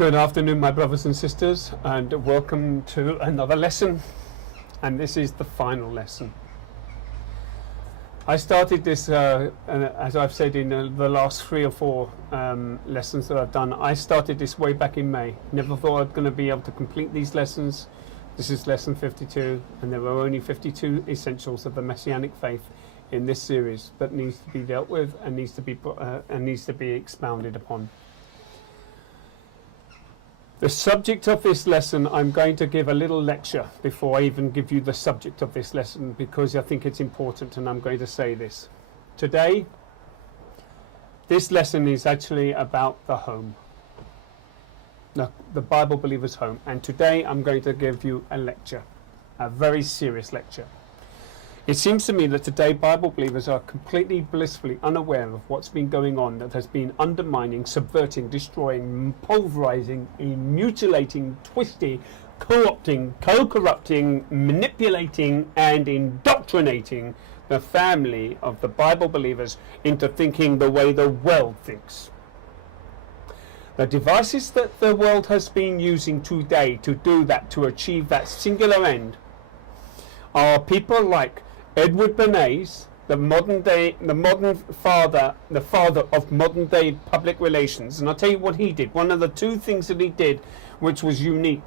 Good afternoon, my brothers and sisters, and welcome to another lesson. And this is the final lesson. I started this, as I've said in the last 3 or 4 lessons that I've done, I started this way back in May. Never thought I was going to be able to complete these lessons. This is lesson 52, and there are only 52 essentials of the Messianic faith in this series that needs to be dealt with and needs to be expounded upon. The subject of this lesson, I'm going to give a little lecture before I even give you the subject of this lesson, because I think it's important, and I'm going to say this. Today, this lesson is actually about the home. The Bible believer's home. And today I'm going to give you a lecture, a very serious lecture. It seems to me that today Bible believers are completely blissfully unaware of what's been going on, that has been undermining, subverting, destroying, pulverizing, mutilating, twisting, co-opting, co-corrupting, manipulating and indoctrinating the family of the Bible believers into thinking the way the world thinks. The devices that the world has been using today to do that, to achieve that singular end, are people like Edward Bernays, the father of modern day public relations. And I'll tell you what he did. One of the 2 things that he did which was unique.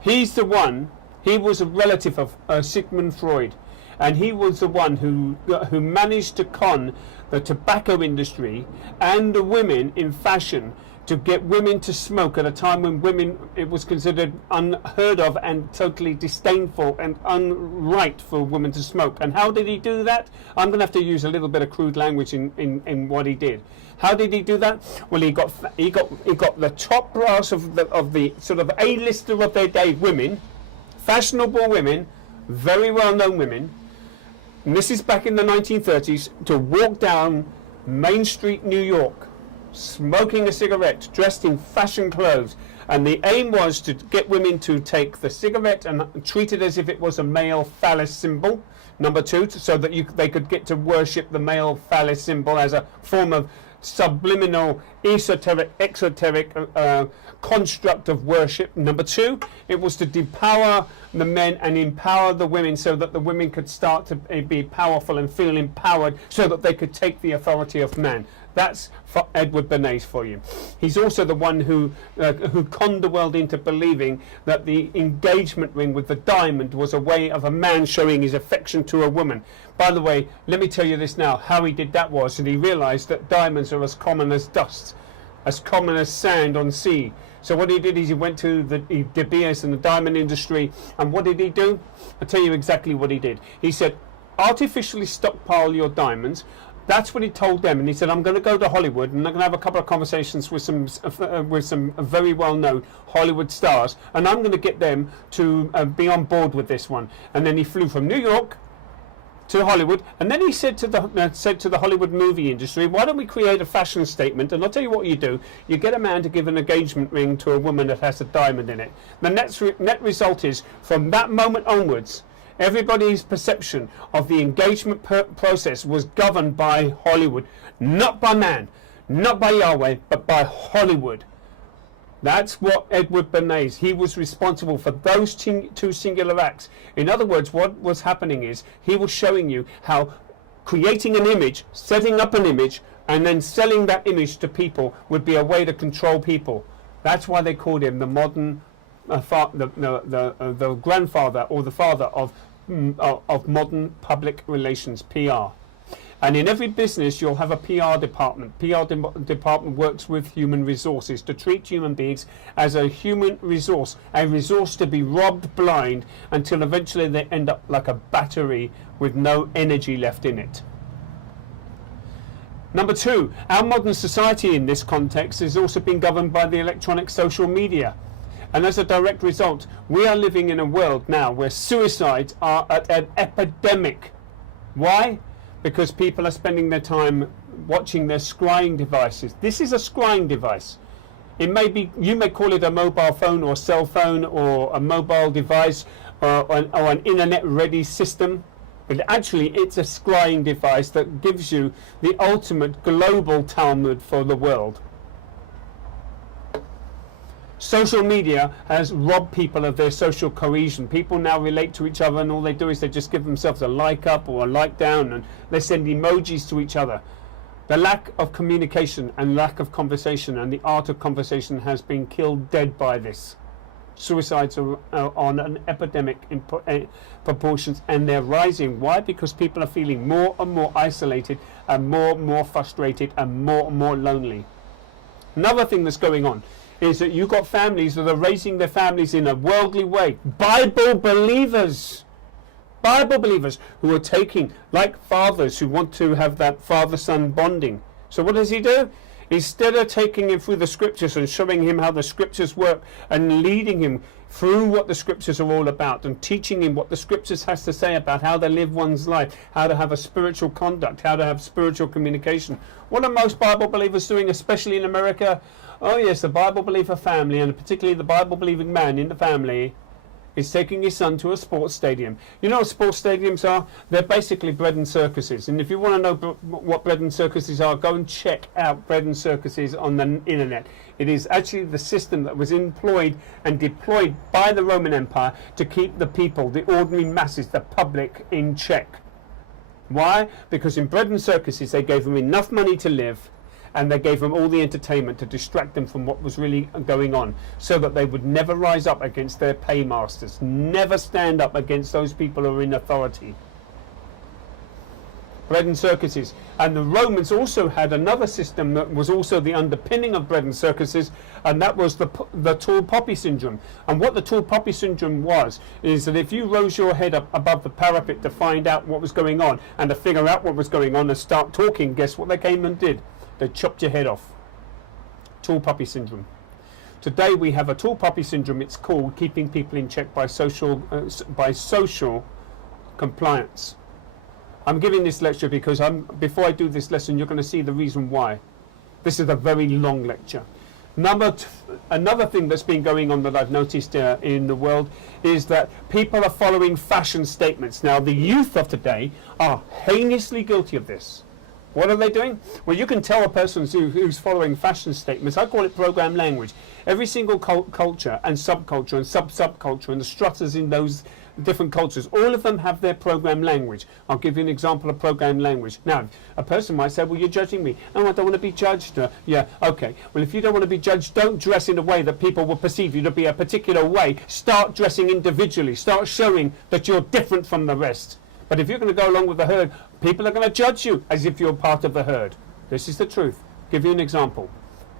He was a relative of Sigmund Freud, and he was the one who managed to con the tobacco industry and the women in fashion to get women to smoke at a time when it was considered unheard of and totally disdainful and unright for women to smoke. And how did he do that? I'm going to have to use a little bit of crude language in what he did. How did he do that? Well, he got the top brass of the sort of A-lister of their day women, fashionable women, very well-known women, and this is back in the 1930s, to walk down Main Street, New York, smoking a cigarette, dressed in fashion clothes, and the aim was to get women to take the cigarette and treat it as if it was a male phallus symbol. Number 2, so that they could get to worship the male phallus symbol as a form of subliminal, exoteric construct of worship. Number 2, it was to depower the men and empower the women, so that the women could start to be powerful and feel empowered, so that they could take the authority of man. That's for Edward Bernays for you. He's also the one who conned the world into believing that the engagement ring with the diamond was a way of a man showing his affection to a woman. By the way, let me tell you this now. How he did that was that he realized that diamonds are as common as dust, as common as sand on sea. So what he did is he went to the De Beers and the diamond industry, and what did he do? I'll tell you exactly what he did. He said, artificially stockpile your diamonds. That's what he told them, and he said, I'm going to go to Hollywood and I'm going to have a couple of conversations with some very well-known Hollywood stars, and I'm going to get them to be on board with this one. And then he flew from New York to Hollywood, and then he said to the Hollywood movie industry, why don't we create a fashion statement, and I'll tell you what you do. You get a man to give an engagement ring to a woman that has a diamond in it. The net result is, from that moment onwards, everybody's perception of the engagement process was governed by Hollywood, not by man, not by Yahweh, but by Hollywood. That's what Edward Bernays, he was responsible for those 2 singular acts. In other words, what was happening is he was showing you how creating an image, setting up an image, and then selling that image to people would be a way to control people. That's why they called him the modern the grandfather or the father of modern public relations, PR. And in every business you'll have a PR department. Department works with human resources to treat human beings as a human resource, a resource to be robbed blind until eventually they end up like a battery with no energy left in it. Number 2, our modern society in this context has also been governed by the electronic social media. And as a direct result, we are living in a world now where suicides are at an epidemic. Why? Because people are spending their time watching their scrying devices. This is a scrying device. It may be, you may call it a mobile phone or cell phone or a mobile device or an internet ready system. But actually it's a scrying device that gives you the ultimate global Talmud for the world. Social media has robbed people of their social cohesion. People now relate to each other, and all they do is they just give themselves a like up or a like down, and they send emojis to each other. The lack of communication and lack of conversation and the art of conversation has been killed dead by this. Suicides are on an epidemic in proportions, and they're rising. Why? Because people are feeling more and more isolated and more frustrated and more lonely. Another thing that's going on is that you've got families that are raising their families in a worldly way. Bible believers who are taking, like fathers who want to have that father-son bonding. So what does he do? Instead of taking him through the scriptures and showing him how the scriptures work and leading him through what the scriptures are all about and teaching him what the scriptures has to say about how to live one's life, how to have a spiritual conduct, how to have spiritual communication. What are most Bible believers doing, especially in America? Oh yes, the Bible believer family, and particularly the Bible believing man in the family, is taking his son to a sports stadium. You know what sports stadiums are? They're basically bread and circuses. And if you want to know what bread and circuses are, go and check out bread and circuses on the internet. It is actually the system that was employed and deployed by the Roman Empire to keep the people, the ordinary masses, the public, in check. Why? Because in bread and circuses they gave them enough money to live, and they gave them all the entertainment to distract them from what was really going on, so that they would never rise up against their paymasters, never stand up against those people who are in authority. Bread and circuses. And the Romans also had another system that was also the underpinning of bread and circuses, and that was the tall poppy syndrome. And what the tall poppy syndrome was is that if you rose your head up above the parapet to find out what was going on and to figure out what was going on and start talking, guess what they came and did? They chopped your head off. Tall poppy syndrome. Today we have a tall poppy syndrome. It's called keeping people in check by social compliance. I'm giving this lecture because before I do this lesson, you're going to see the reason why. This is a very long lecture. Another thing that's been going on that I've noticed in the world is that people are following fashion statements. Now, the youth of today are heinously guilty of this. What are they doing? Well, you can tell a person who's following fashion statements. I call it program language. Every single culture and subculture and subculture and the strutters in those different cultures, all of them have their program language. I'll give you an example of program language. Now, a person might say, well, you're judging me. Oh, I don't want to be judged. Yeah, okay. Well, if you don't want to be judged, don't dress in a way that people will perceive you to be a particular way. Start dressing individually. Start showing that you're different from the rest. But if you're going to go along with the herd, people are going to judge you as if you're part of the herd. This is the truth. Give you an example.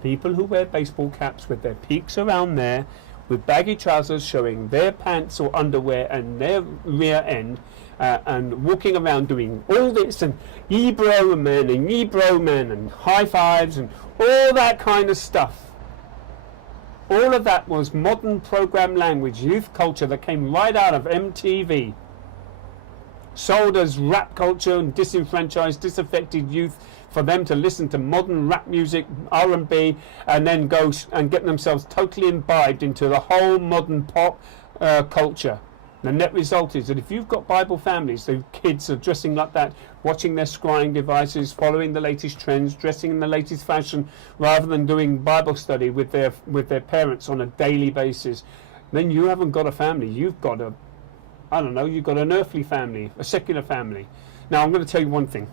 People who wear baseball caps with their peaks around there, with baggy trousers showing their pants or underwear and their rear end, and walking around doing all this, and Ebro man and Ebro man and high fives and all that kind of stuff. All of that was modern program language, youth culture that came right out of MTV. Sold as rap culture and disenfranchised, disaffected youth for them to listen to modern rap music, R&B, and then go and get themselves totally imbibed into the whole modern pop culture. The net result is that if you've got Bible families, the kids are dressing like that, watching their scrying devices, following the latest trends, dressing in the latest fashion, rather than doing Bible study with their parents on a daily basis, then you haven't got a family. You've got you've got an earthly family, a secular family. Now, I'm going to tell you one thing,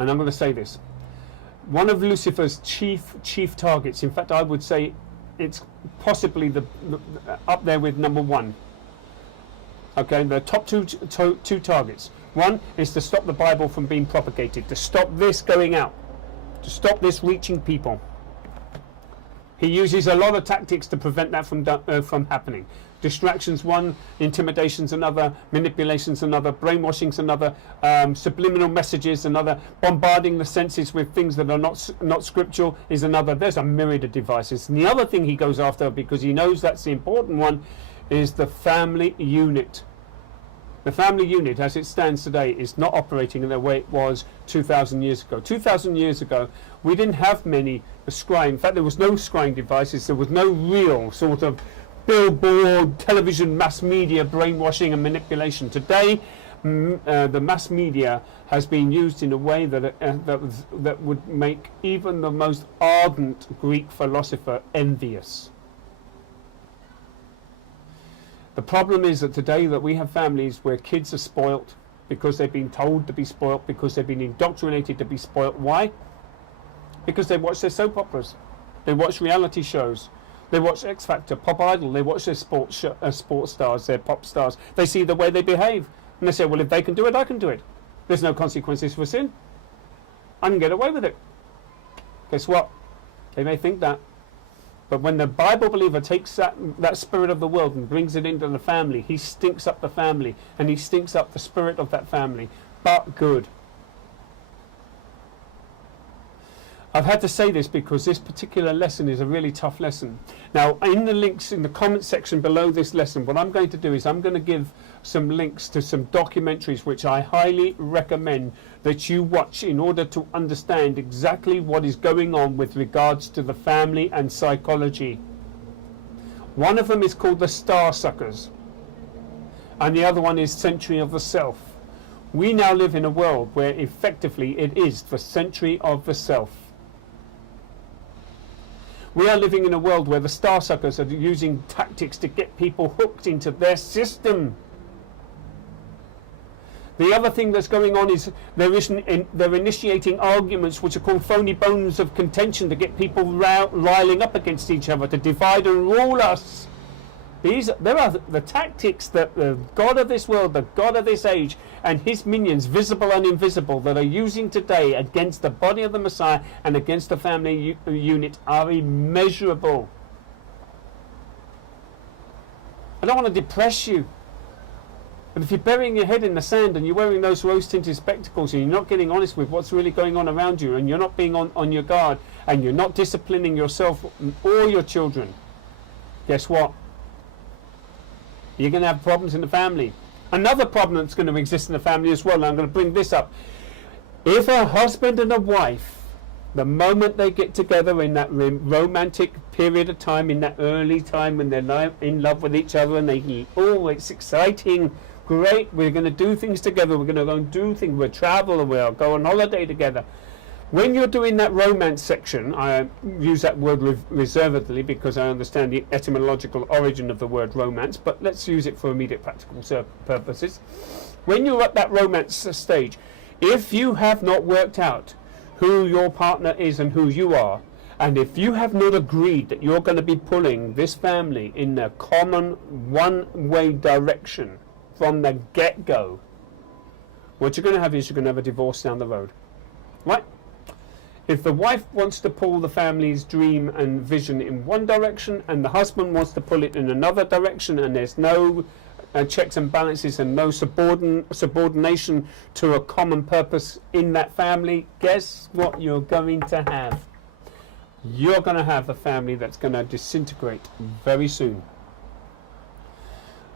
and I'm going to say this. One of Lucifer's chief targets, in fact, I would say it's possibly up there with number one. Okay, the top two targets. One is to stop the Bible from being propagated, to stop this going out, to stop this reaching people. He uses a lot of tactics to prevent that from happening. Distractions one, intimidations another, manipulations another, brainwashing's another, subliminal messages another, bombarding the senses with things that are not scriptural is another. There's a myriad of devices. And the other thing he goes after, because he knows that's the important one, is the family unit. The family unit, as it stands today, is not operating in the way it was 2,000 years ago. 2,000 years ago, we didn't have many scrying. In fact, there was no scrying devices. There was no real sort of billboard, television, mass media brainwashing and manipulation. Today, the mass media has been used in a way that would make even the most ardent Greek philosopher envious. The problem is that today that we have families where kids are spoilt because they've been told to be spoilt, because they've been indoctrinated to be spoilt. Why? Because they watch their soap operas, they watch reality shows, they watch X Factor, Pop Idol, they watch their sports stars, their pop stars. They see the way they behave, and they say, well, if they can do it, I can do it. There's no consequences for sin. I can get away with it. Guess what? They may think that. But when the Bible believer takes that spirit of the world and brings it into the family, he stinks up the family, and he stinks up the spirit of that family. But good. I've had to say this because this particular lesson is a really tough lesson. Now, in the links in the comment section below this lesson, what I'm going to do is I'm going to give some links to some documentaries which I highly recommend that you watch in order to understand exactly what is going on with regards to the family and psychology. One of them is called The Star Suckers, and the other one is Century of the Self. We now live in a world where effectively it is the century of the self. We are living in a world where the star suckers are using tactics to get people hooked into their system. The other thing that's going on is they're initiating arguments which are called phony bones of contention to get people riling up against each other, to divide and rule us. There are the tactics that the God of this world, the God of this age, and his minions, visible and invisible, that are using today against the body of the Messiah and against the family unit are immeasurable. I don't want to depress you, but if you're burying your head in the sand and you're wearing those rose-tinted spectacles and you're not getting honest with what's really going on around you, and you're not being on your guard, and you're not disciplining yourself or your children, guess what? You're going to have problems in the family. Another problem that's going to exist in the family as well, and I'm going to bring this up. If a husband and a wife, the moment they get together in that romantic period of time, in that early time when they're in love with each other and it's exciting, great, we're going to do things together, we're going to go and do things, we'll travel, we'll go on holiday together. When you're doing that romance section, I use that word reservedly because I understand the etymological origin of the word romance, but let's use it for immediate practical purposes. When you're at that romance stage, if you have not worked out who your partner is and who you are, and if you have not agreed that you're going to be pulling this family in a common one-way direction from the get-go, what you're going to have is you're going to have a divorce down the road. Right? If the wife wants to pull the family's dream and vision in one direction and the husband wants to pull it in another direction, and there's no checks and balances and no subordination to a common purpose in that family, guess what you're going to have? You're going to have a family that's going to disintegrate very soon.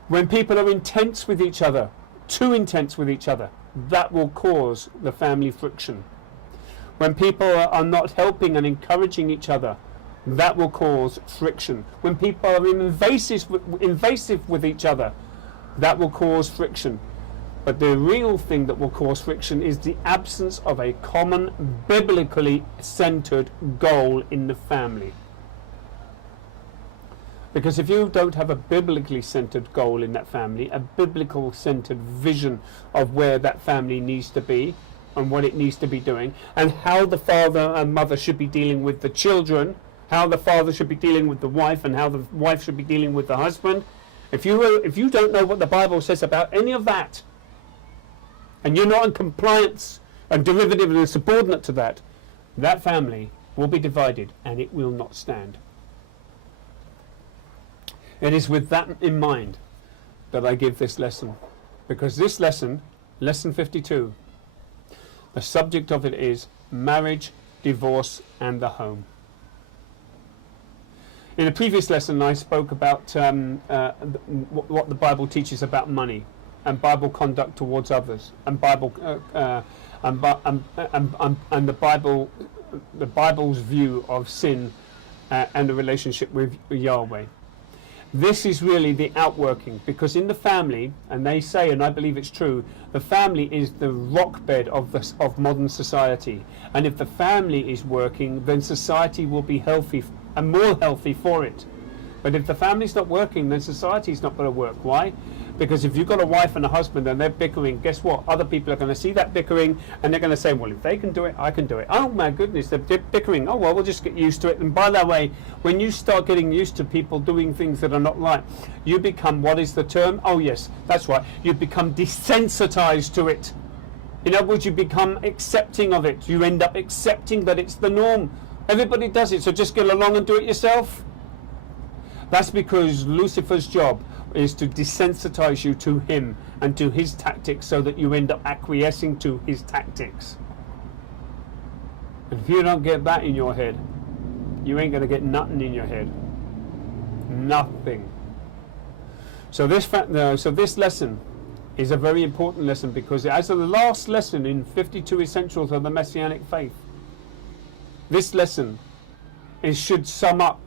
When people are intense with each other, too intense with each other, that will cause the family friction. When people are not helping and encouraging each other, that will cause friction. When people are invasive with each other, that will cause friction. But the real thing that will cause friction is the absence of a common, biblically centered goal in the family. Because if you don't have a biblically centered goal in that family, a biblical centered vision of where that family needs to be, and what it needs to be doing, and how the father and mother should be dealing with the children, how the father should be dealing with the wife, and how the wife should be dealing with the husband. If you don't know what the Bible says about any of that, and you're not in compliance and derivative and subordinate to that, that family will be divided and it will not stand. It is with that in mind that I give this lesson, because this lesson, lesson 52, the subject of it is marriage, divorce, and the home. In a previous lesson, I spoke about what the Bible teaches about money and Bible conduct towards others, and the Bible's view of sin and the relationship with Yahweh. This is really the outworking, because in the family, and they say, and I believe it's true, the family is the rock bed of modern society. And if the family is working, then society will be healthy and more healthy for it. But if the family's not working, then society's not going to work. Why? Because if you've got a wife and a husband and they're bickering, guess what? Other people are going to see that bickering and they're going to say, well, if they can do it, I can do it. Oh my goodness, they're bickering. Oh well, we'll just get used to it. And by the way, when you start getting used to people doing things that are not right, you become, what is the term? Oh yes, that's right. You become desensitized to it. In other words, you become accepting of it. You end up accepting that it's the norm. Everybody does it, so just get along and do it yourself. That's because Lucifer's job is to desensitize you to him and to his tactics, so that you end up acquiescing to his tactics. And if you don't get that in your head, you ain't going to get nothing in your head. Nothing. So this lesson is a very important lesson, because as the last lesson in 52 Essentials of the Messianic Faith, this lesson should sum up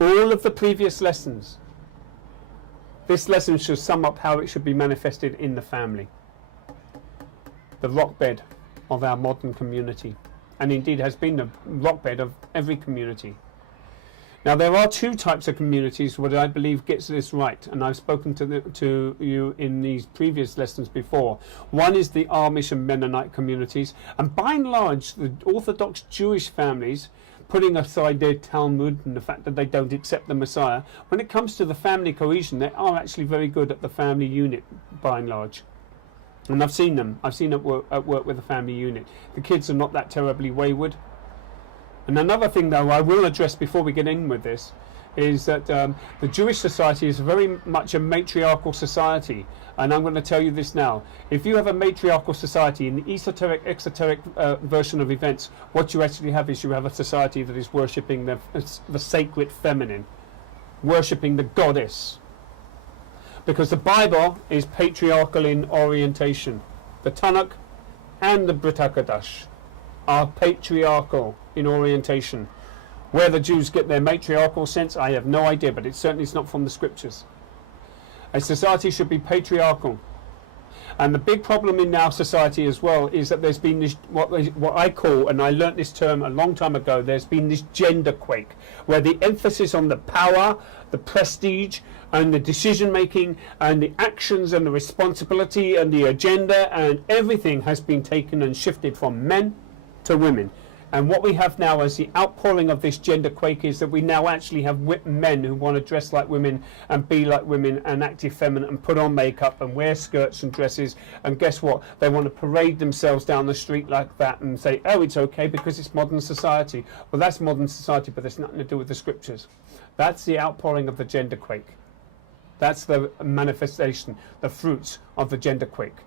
all of the previous lessons. This lesson should sum up how it should be manifested in the family, the rockbed of our modern community, and indeed has been the rockbed of every community. Now, there are two types of communities what I believe gets this right, and I've spoken to you in these previous lessons before. One is the Amish and Mennonite communities, and by and large, the Orthodox Jewish families, putting aside their Talmud and the fact that they don't accept the Messiah, when it comes to the family cohesion, they are actually very good at the family unit, by and large. And I've seen them. I've seen it at work with the family unit. The kids are not that terribly wayward. And another thing, though, I will address before we get in with this, is that the Jewish society is very much a matriarchal society. And I'm going to tell you this now. If you have a matriarchal society, in the esoteric, exoteric version of events, what you actually have is you have a society that is worshipping the sacred feminine, worshipping the goddess. Because the Bible is patriarchal in orientation. The Tanakh and the Brit HaKadosh are patriarchal in orientation. Where the Jews get their matriarchal sense, I have no idea, but it certainly is not from the scriptures. A society should be patriarchal. And the big problem in our society as well is that there's been this, what I call, and I learnt this term a long time ago, there's been this gender quake, where the emphasis on the power, the prestige, and the decision making, and the actions, and the responsibility, and the agenda, and everything has been taken and shifted from men to women. And what we have now as the outpouring of this gender quake is that we now actually have men who want to dress like women and be like women and act effeminate and put on makeup and wear skirts and dresses. And guess what? They want to parade themselves down the street like that and say, oh, it's okay because it's modern society. Well, that's modern society, but there's nothing to do with the scriptures. That's the outpouring of the gender quake. That's the manifestation, the fruits of the gender quake.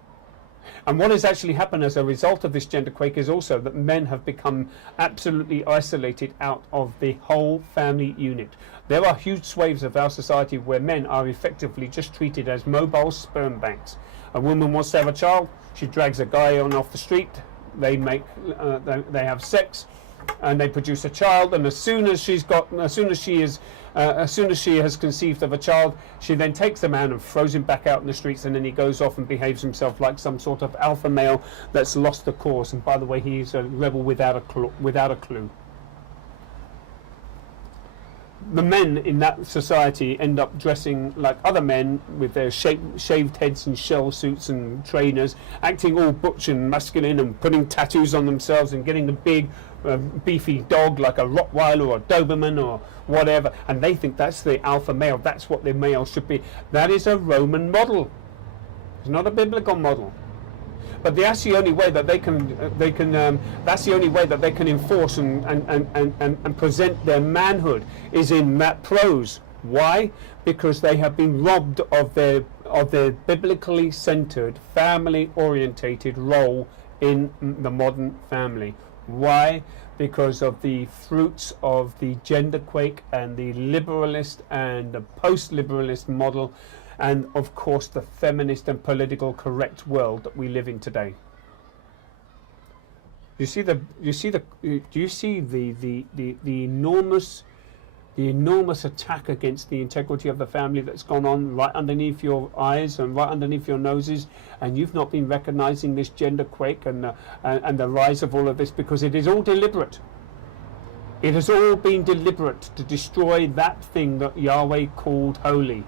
And what has actually happened as a result of this gender quake is also that men have become absolutely isolated out of the whole family unit. There are huge swathes of our society where men are effectively just treated as mobile sperm banks. A woman wants to have a child, she drags a guy on off the street, they have sex, and they produce a child. And as soon as she has conceived of a child, she then takes the man and throws him back out in the streets, and then he goes off and behaves himself like some sort of alpha male that's lost the course. And by the way, he's a rebel without a clue. The men in that society end up dressing like other men with their shaved heads and shell suits and trainers, acting all butch and masculine and putting tattoos on themselves and getting a big beefy dog like a Rottweiler or a Doberman or whatever, and they think that's the alpha male, that's what the male should be. That is a Roman model. It's not a biblical model. But that's the only way that they can that's the only way that they can enforce and present their manhood is in that prose. Why? Because they have been robbed of their biblically centered, family orientated role in the modern family. Why? Because of the fruits of the gender quake and the liberalist and the post-liberalist model, and of course the feminist and political correct world that we live in today. Do you see the enormous attack against the integrity of the family that's gone on right underneath your eyes and right underneath your noses, and you've not been recognizing this gender quake and the rise of all of this, because it is all deliberate. It has all been deliberate to destroy that thing that Yahweh called holy.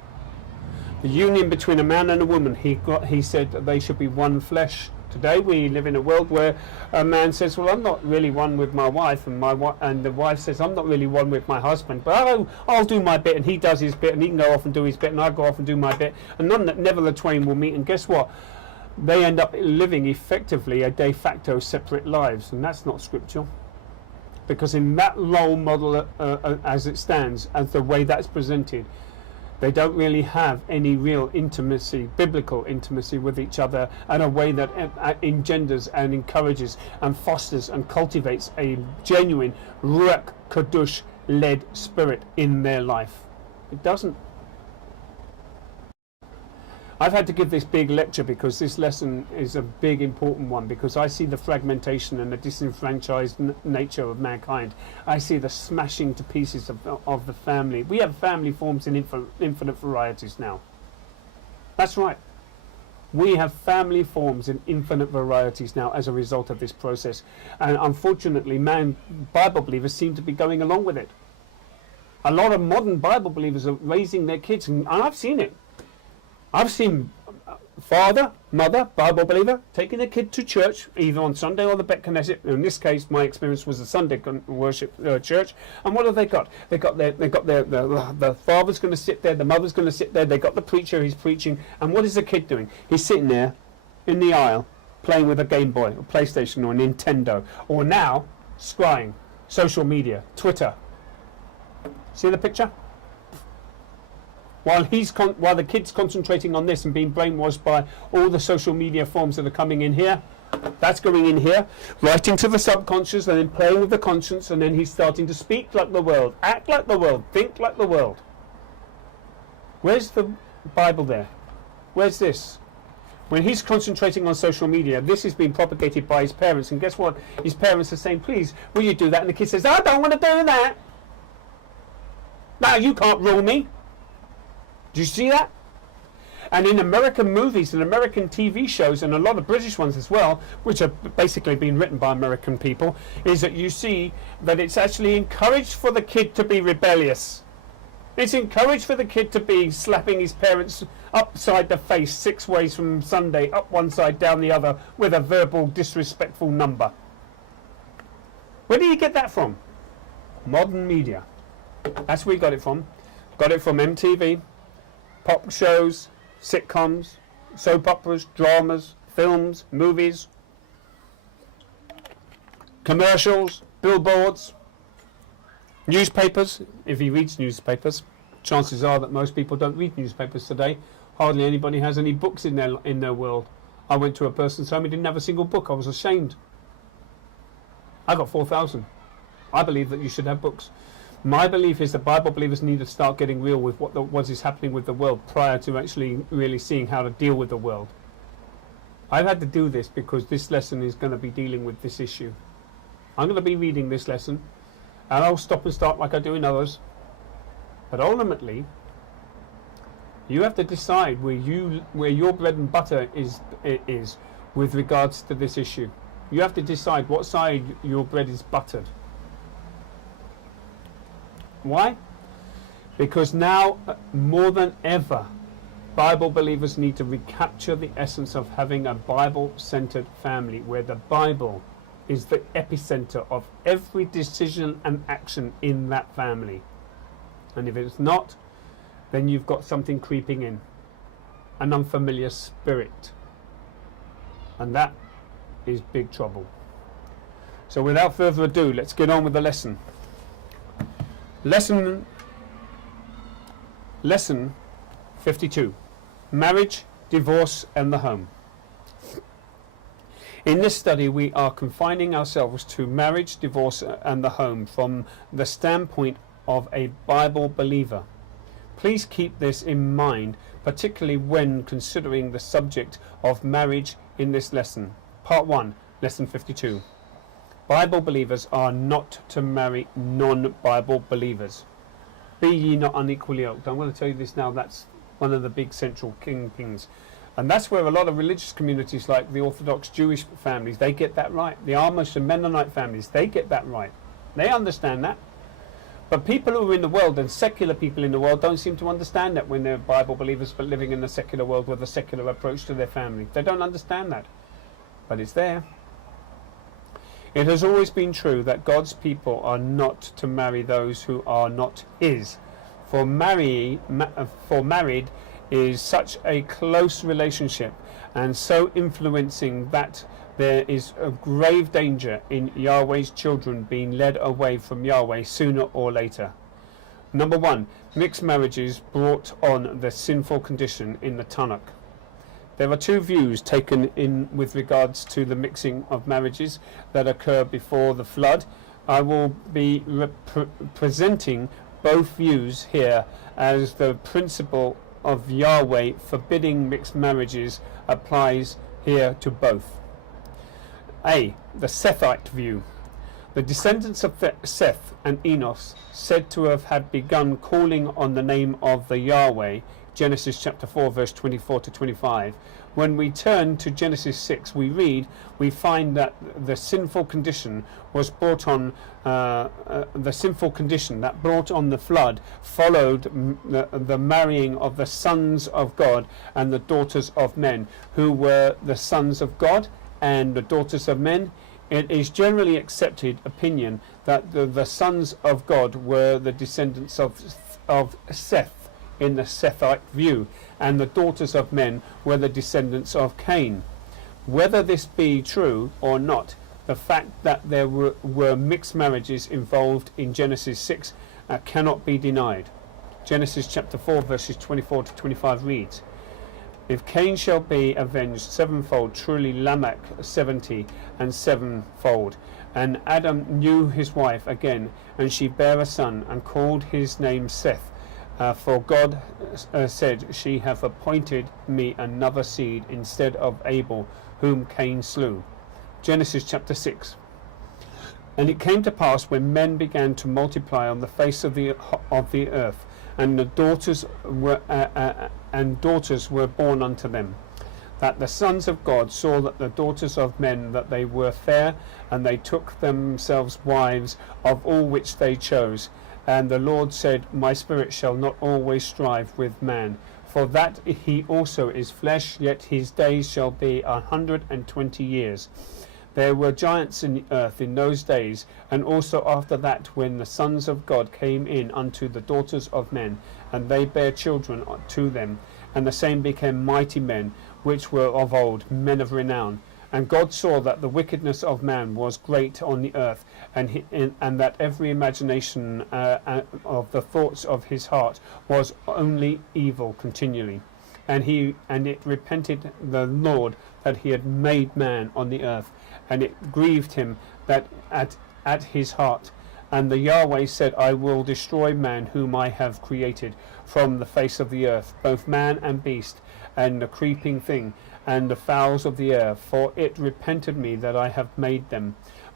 The union between a man and a woman, he said that they should be one flesh. Today we live in a world where a man says, well, I'm not really one with my wife, and the wife says, I'm not really one with my husband, but I'll do my bit, and he does his bit, and he can go off and do his bit, and I go off and do my bit, and never the twain will meet. And guess what? They end up living effectively a de facto separate lives, and that's not scriptural. Because in that role model, as it stands, as the way that's presented, they don't really have any real intimacy, biblical intimacy with each other, in a way that engenders and encourages and fosters and cultivates a genuine Ruach Kadosh led spirit in their life. It doesn't. I've had to give this big lecture because this lesson is a big important one, because I see the fragmentation and the disenfranchised nature of mankind. I see the smashing to pieces of the family. We have family forms in infinite varieties now. That's right. We have family forms in infinite varieties now as a result of this process. And unfortunately, Bible believers seem to be going along with it. A lot of modern Bible believers are raising their kids, and I've seen it. I've seen father, mother, Bible believer, taking a kid to church, either on Sunday or the Bet Knesset. In this case, my experience was the Sunday worship church. And what have they got? The father's going to sit there, the mother's going to sit there. They got the preacher, he's preaching. And what is the kid doing? He's sitting there in the aisle, playing with a Game Boy, or PlayStation, or a Nintendo, or now scrying, social media, Twitter. See the picture? While the kid's concentrating on this and being brainwashed by all the social media forms that are coming in here, that's going in here, right into the subconscious, and then playing with the conscience, and then he's starting to speak like the world, act like the world, think like the world. Where's the Bible there? Where's this? When he's concentrating on social media, this is being propagated by his parents, and guess what? His parents are saying, please, will you do that? And the kid says, I don't want to do that. No, you can't rule me. Do you see that? And in American movies and American TV shows, and a lot of British ones as well, which are basically being written by American people, is that you see that it's actually encouraged for the kid to be rebellious. It's encouraged for the kid to be slapping his parents upside the face 6 ways from Sunday, up one side, down the other, with a verbal disrespectful number. Where do you get that from? Modern media. That's where we got it from. Got it from MTV. Pop shows, sitcoms, soap operas, dramas, films, movies, commercials, billboards, newspapers. If he reads newspapers, chances are that most people don't read newspapers today. Hardly anybody has any books in their world. I went to a person's home, he didn't have a single book. I was ashamed. I got 4,000. I believe that you should have books. My belief is that Bible believers need to start getting real with what is happening with the world prior to actually really seeing how to deal with the world. I've had to do this because this lesson is going to be dealing with this issue. I'm going to be reading this lesson, and I'll stop and start like I do in others. But ultimately, you have to decide where your bread and butter is with regards to this issue. You have to decide what side your bread is buttered. Why? Because now, more than ever, Bible believers need to recapture the essence of having a Bible-centered family, where the Bible is the epicenter of every decision and action in that family. And if it's not, then you've got something creeping in, an unfamiliar spirit. And that is big trouble. So without further ado, let's get on with the lesson. Lesson 52. Marriage, divorce, and the home. In this study, we are confining ourselves to marriage, divorce, and the home from the standpoint of a Bible believer. Please keep this in mind, particularly when considering the subject of marriage in this lesson. Part 1, Lesson 52. Bible believers are not to marry non-Bible believers. Be ye not unequally yoked. I'm going to tell you this now. That's one of the big central kingpins. And that's where a lot of religious communities like the Orthodox Jewish families, they get that right. The Amish and Mennonite families, they get that right. They understand that. But people who are in the world, and secular people in the world, don't seem to understand that when they're Bible believers but living in a secular world with a secular approach to their family. They don't understand that. But it's there. It has always been true that God's people are not to marry those who are not His. For married is such a close relationship and so influencing that there is a grave danger in Yahweh's children being led away from Yahweh sooner or later. Number one, mixed marriages brought on the sinful condition in the Tanakh. There are two views taken in with regards to the mixing of marriages that occur before the flood. I will be presenting both views here, as the principle of Yahweh forbidding mixed marriages applies here to both. A. The Sethite view. The descendants of Seth and Enos, said to have had begun calling on the name of the Yahweh, Genesis chapter 4 verse 24 to 25. When we turn to Genesis 6, we find that the sinful condition was brought on, the sinful condition that brought on the flood followed the marrying of the sons of God and the daughters of men, who were the sons of God and the daughters of men. It is generally accepted opinion that the sons of God were the descendants of Seth in the Sethite view, and the daughters of men were the descendants of Cain. Whether this be true or not, the fact that there were mixed marriages involved in Genesis 6 cannot be denied. Genesis chapter 4 verses 24 to 25 reads, If Cain shall be avenged sevenfold, truly Lamech 70 and sevenfold. And Adam knew his wife again, and she bare a son, and called his name Seth. For God said, She hath appointed me another seed instead of Abel, whom Cain slew. Genesis chapter 6. And it came to pass, when men began to multiply on the face of the earth, and the daughters were born unto them, that the sons of God saw that the daughters of men, that they were fair, and they took themselves wives of all which they chose. And the Lord said, My spirit shall not always strive with man, for that he also is flesh, yet his days shall be 120 years. There were giants in the earth in those days, and also after that, when the sons of God came in unto the daughters of men, and they bare children to them, and the same became mighty men, which were of old, men of renown. And God saw that the wickedness of man was great on the earth, and that every imagination of the thoughts of his heart was only evil continually. And it repented the Lord that he had made man on the earth, and it grieved him that at his heart. And the Yahweh said, I will destroy man whom I have created from the face of the earth, both man and beast, and the creeping thing, and the fowls of the air, for it repented me that I have made them.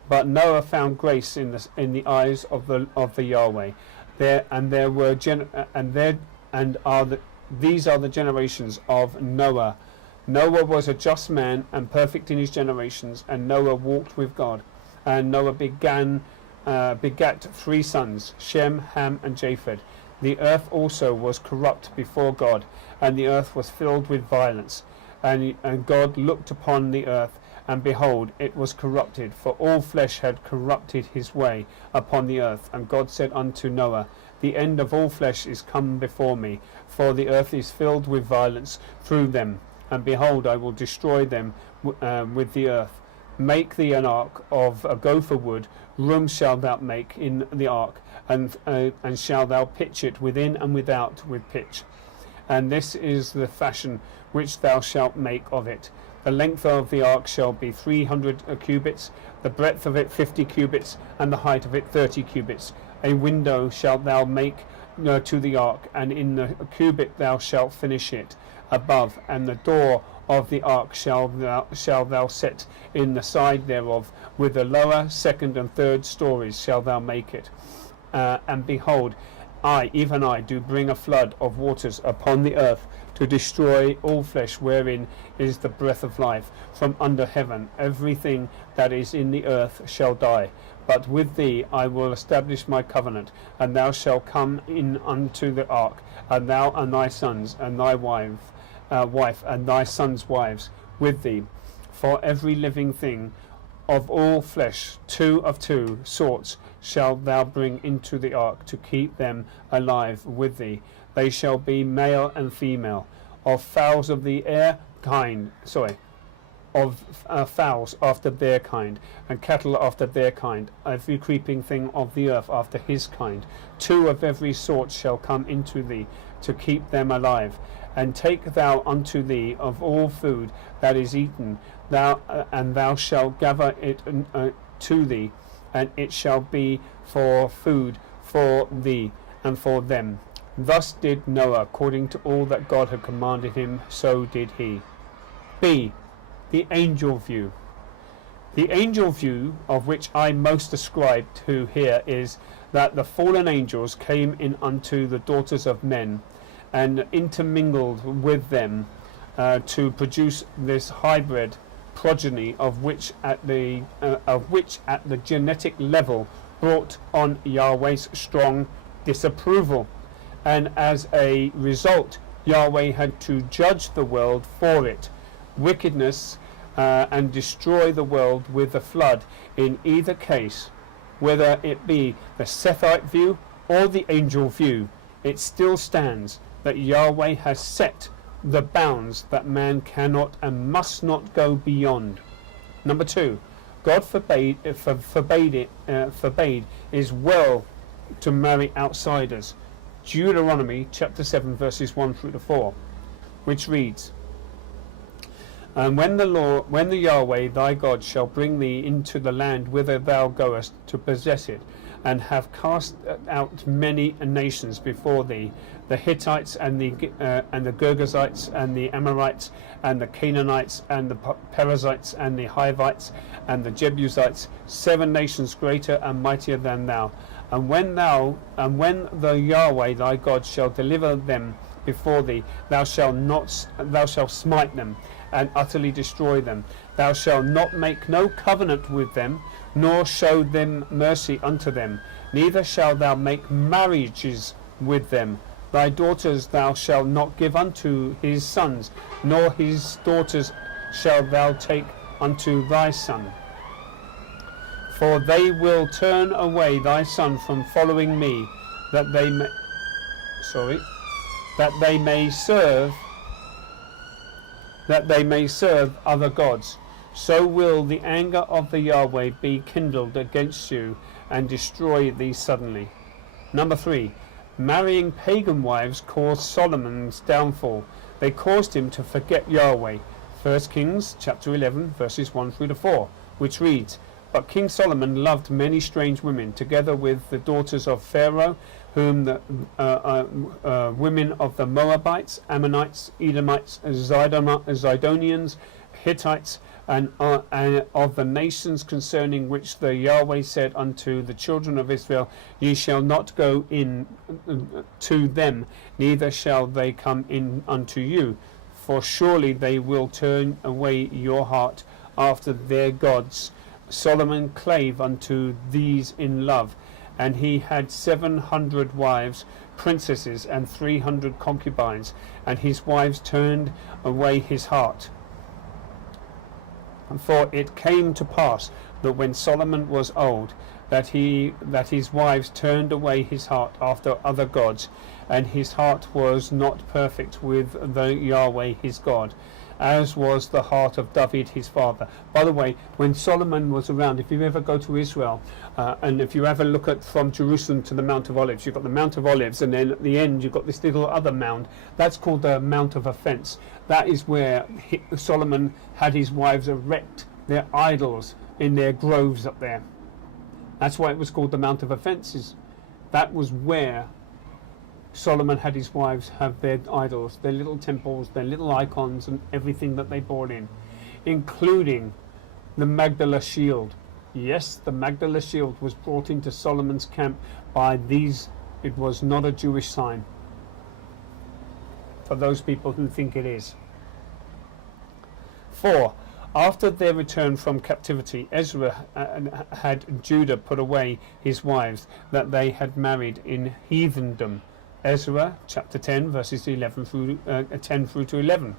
But Noah found grace in the eyes of the Yahweh. These are the generations of Noah. Noah was a just man and perfect in his generations, and Noah walked with God. And Noah begat 3 sons, Shem, Ham, and Japheth. The earth also was corrupt before God, and the earth was filled with violence. And God looked upon the earth, and behold, it was corrupted, for all flesh had corrupted his way upon the earth. And God said unto Noah, The end of all flesh is come before me, for the earth is filled with violence through them. And behold, I will destroy them with the earth. Make thee an ark of a gopher wood, room shalt thou make in the ark, and shalt thou pitch it within and without with pitch. And this is the fashion which thou shalt make of it. The length of the ark shall be 300 cubits, the breadth of it 50 cubits, and the height of it 30 cubits. A window shalt thou make to the ark, and in the cubit thou shalt finish it above, and the door of the ark shall thou set in the side thereof, with the lower, second, and third stories shall thou make it. And behold, I, even I, do bring a flood of waters upon the earth, to destroy all flesh wherein is the breath of life from under heaven. Everything that is in the earth shall die. But with thee I will establish my covenant, and thou shalt come in unto the ark, and thou and thy sons, and thy wife, and thy sons' wives with thee. For every living thing of all flesh, 2 of 2 sorts, shalt thou bring into the ark, to keep them alive with thee. They shall be male and female, of fowls of the air of fowls after their kind, and cattle after their kind, every creeping thing of the earth after his kind. 2 of every sort shall come into thee, to keep them alive. And take thou unto thee of all food that is eaten, and thou shalt gather it to thee, and it shall be for food for thee and for them. Thus did Noah, according to all that God had commanded him, so did he. B. The angel view. The angel view, of which I most ascribe to here, is that the fallen angels came in unto the daughters of men, and intermingled with them to produce this hybrid progeny, of which at the genetic level brought on Yahweh's strong disapproval, and as a result Yahweh had to judge the world for it, wickedness, and destroy the world with the flood. In either case, whether it be the Sethite view or the angel view, it still stands that Yahweh has set the bounds that man cannot and must not go beyond. Number 2, God forbade is well to marry outsiders. Deuteronomy chapter 7 verses 1 through to 4, which reads, And when the Yahweh thy God shall bring thee into the land whither thou goest to possess it, and have cast out many nations before thee, the Hittites and the Girgashites and the Amorites and the Canaanites and the Perizzites and the Hivites and the Jebusites, 7 nations greater and mightier than thou. And when the Yahweh thy God shall deliver them before thee, thou shalt smite them and utterly destroy them. Thou shalt not make no covenant with them, nor show them mercy unto them, neither shalt thou make marriages with them. Thy daughters thou shalt not give unto his sons, nor his daughters shalt thou take unto thy son. For they will turn away thy son from following me, that they may serve other gods. So will the anger of the Yahweh be kindled against you, and destroy thee suddenly. Number 3, marrying pagan wives caused Solomon's downfall. They caused him to forget Yahweh. 1 Kings chapter 11 verses 1 through to 4, which reads, But King Solomon loved many strange women, together with the daughters of Pharaoh, whom the women of the Moabites, Ammonites, Edomites, Zidonians, Hittites, and of the nations concerning which the Yahweh said unto the children of Israel, Ye shall not go in to them, neither shall they come in unto you, for surely they will turn away your heart after their gods. Solomon clave unto these in love, and he had 700 wives, princesses, and 300 concubines, and his wives turned away his heart. For it came to pass that when Solomon was old, that his wives turned away his heart after other gods, and his heart was not perfect with the Yahweh his God, as was the heart of David his father. By the way, when Solomon was around, if you ever go to Israel, and if you ever look at from Jerusalem to the Mount of Olives, you've got the Mount of Olives, and then at the end you've got this little other mound. That's called the Mount of Offense. That is where Solomon had his wives erect their idols in their groves up there. That's why it was called the Mount of Offences. That was where Solomon had his wives have their idols, their little temples, their little icons, and everything that they brought in, including the Magdala shield. Yes, the Magdala shield was brought into Solomon's camp by these. It was not a Jewish sign, for those people who think it is. 4. After their return from captivity, Ezra had Judah put away his wives that they had married in heathendom. Ezra chapter 10 verses 10 through to 11.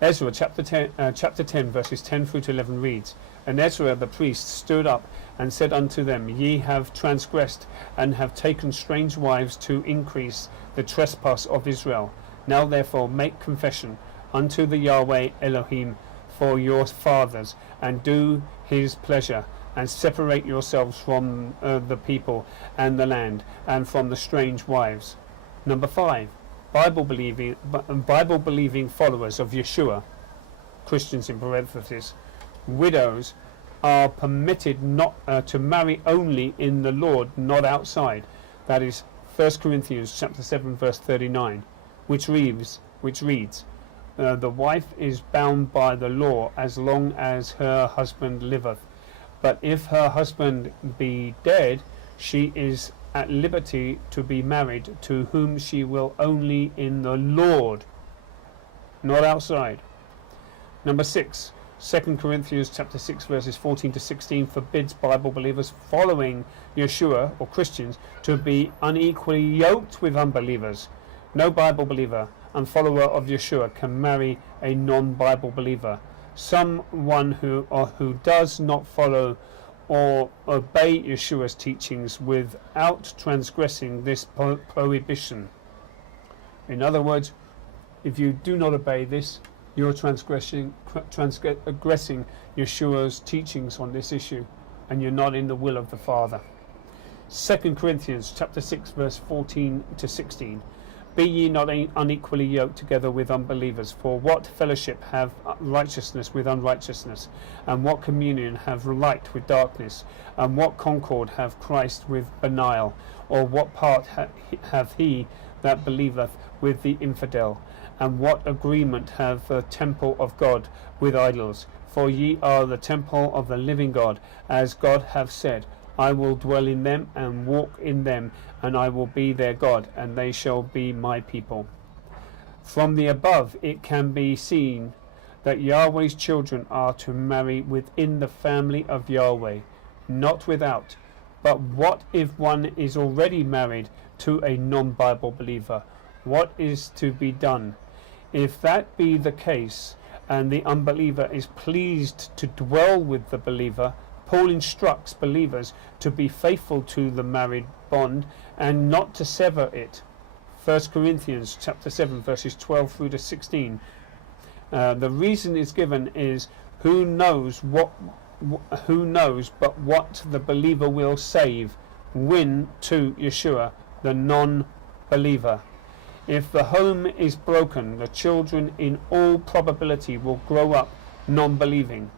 Ezra chapter 10 verses 10 through to 11 reads, And Ezra the priest stood up and said unto them, Ye have transgressed and have taken strange wives to increase the trespass of Israel. Now therefore make confession unto the Yahweh Elohim for your fathers, and do his pleasure, and separate yourselves from the people and the land, and from the strange wives. Number 5. Bible believing followers of Yeshua, Christians in parenthesis, widows are permitted not to marry only in the Lord, not outside. That is 1 Corinthians chapter 7 verse 39, which reads, the wife is bound by the law as long as her husband liveth. But if her husband be dead, she is at liberty to be married to whom she will, only in the Lord, not outside. Number 6. 2 Corinthians chapter 6 verses 14 to 16 forbids Bible believers following Yeshua, or Christians, to be unequally yoked with unbelievers. No Bible believer and follower of Yeshua can marry a non-Bible believer. Someone who does not follow or obey Yeshua's teachings without transgressing this prohibition. In other words, if you do not obey this, you're transgressing Yeshua's teachings on this issue, and you're not in the will of the Father. 2 Corinthians chapter 6 verse 14 to 16. Be ye not unequally yoked together with unbelievers, for what fellowship have righteousness with unrighteousness, and what communion have light with darkness, and what concord have Christ with Belial, or what part hath he that believeth with the infidel, and what agreement hath the temple of God with idols? For ye are the temple of the living God, as God hath said, I will dwell in them and walk in them, and I will be their God, and they shall be my people. From the above it can be seen that Yahweh's children are to marry within the family of Yahweh, not without. But what if one is already married to a non-Bible believer? What is to be done? If that be the case, and the unbeliever is pleased to dwell with the believer, Paul instructs believers to be faithful to the married bond and not to sever it. 1 Corinthians chapter 7 verses 12 through to 16. The reason is given is who knows but what the believer will win to Yeshua, the non-believer. If the home is broken, the children in all probability will grow up non-believing.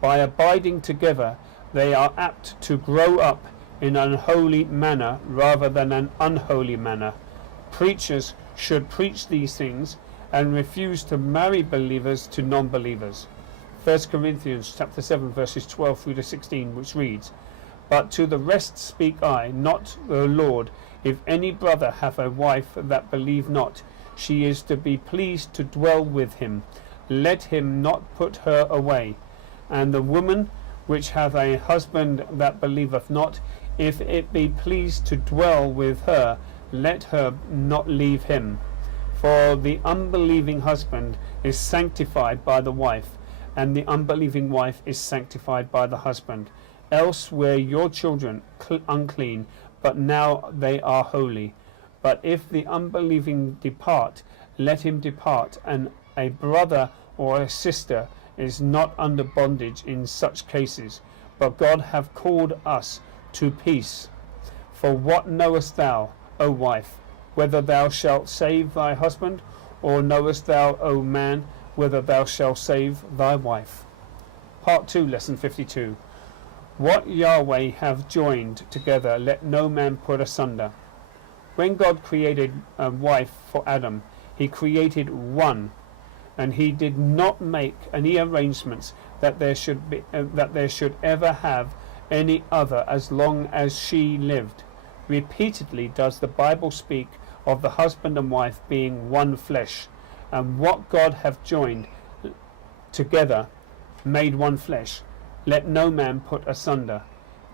By abiding together, they are apt to grow up in an unholy manner rather than an unholy manner. Preachers should preach these things and refuse to marry believers to non-believers. 1 Corinthians chapter 7 verses 12 through to 16, which reads, But to the rest speak I, not the Lord. If any brother hath a wife that believe not, she is to be pleased to dwell with him. Let him not put her away. And the woman which hath a husband that believeth not, if it be pleased to dwell with her, let her not leave him. For the unbelieving husband is sanctified by the wife, and the unbelieving wife is sanctified by the husband. Else were your children unclean, but now they are holy. But if the unbelieving depart, let him depart, and a brother or a sister is not under bondage in such cases, but God hath called us to peace. For what knowest thou, O wife, whether thou shalt save thy husband? Or knowest thou, O man, whether thou shalt save thy wife? Part 2, Lesson 52. What Yahweh hath joined together, let no man put asunder. When God created a wife for Adam, he created one, and he did not make any arrangements that there should ever have any other as long as she lived. Repeatedly does the Bible speak of the husband and wife being one flesh, and what God hath joined together, made one flesh. Let no man put asunder.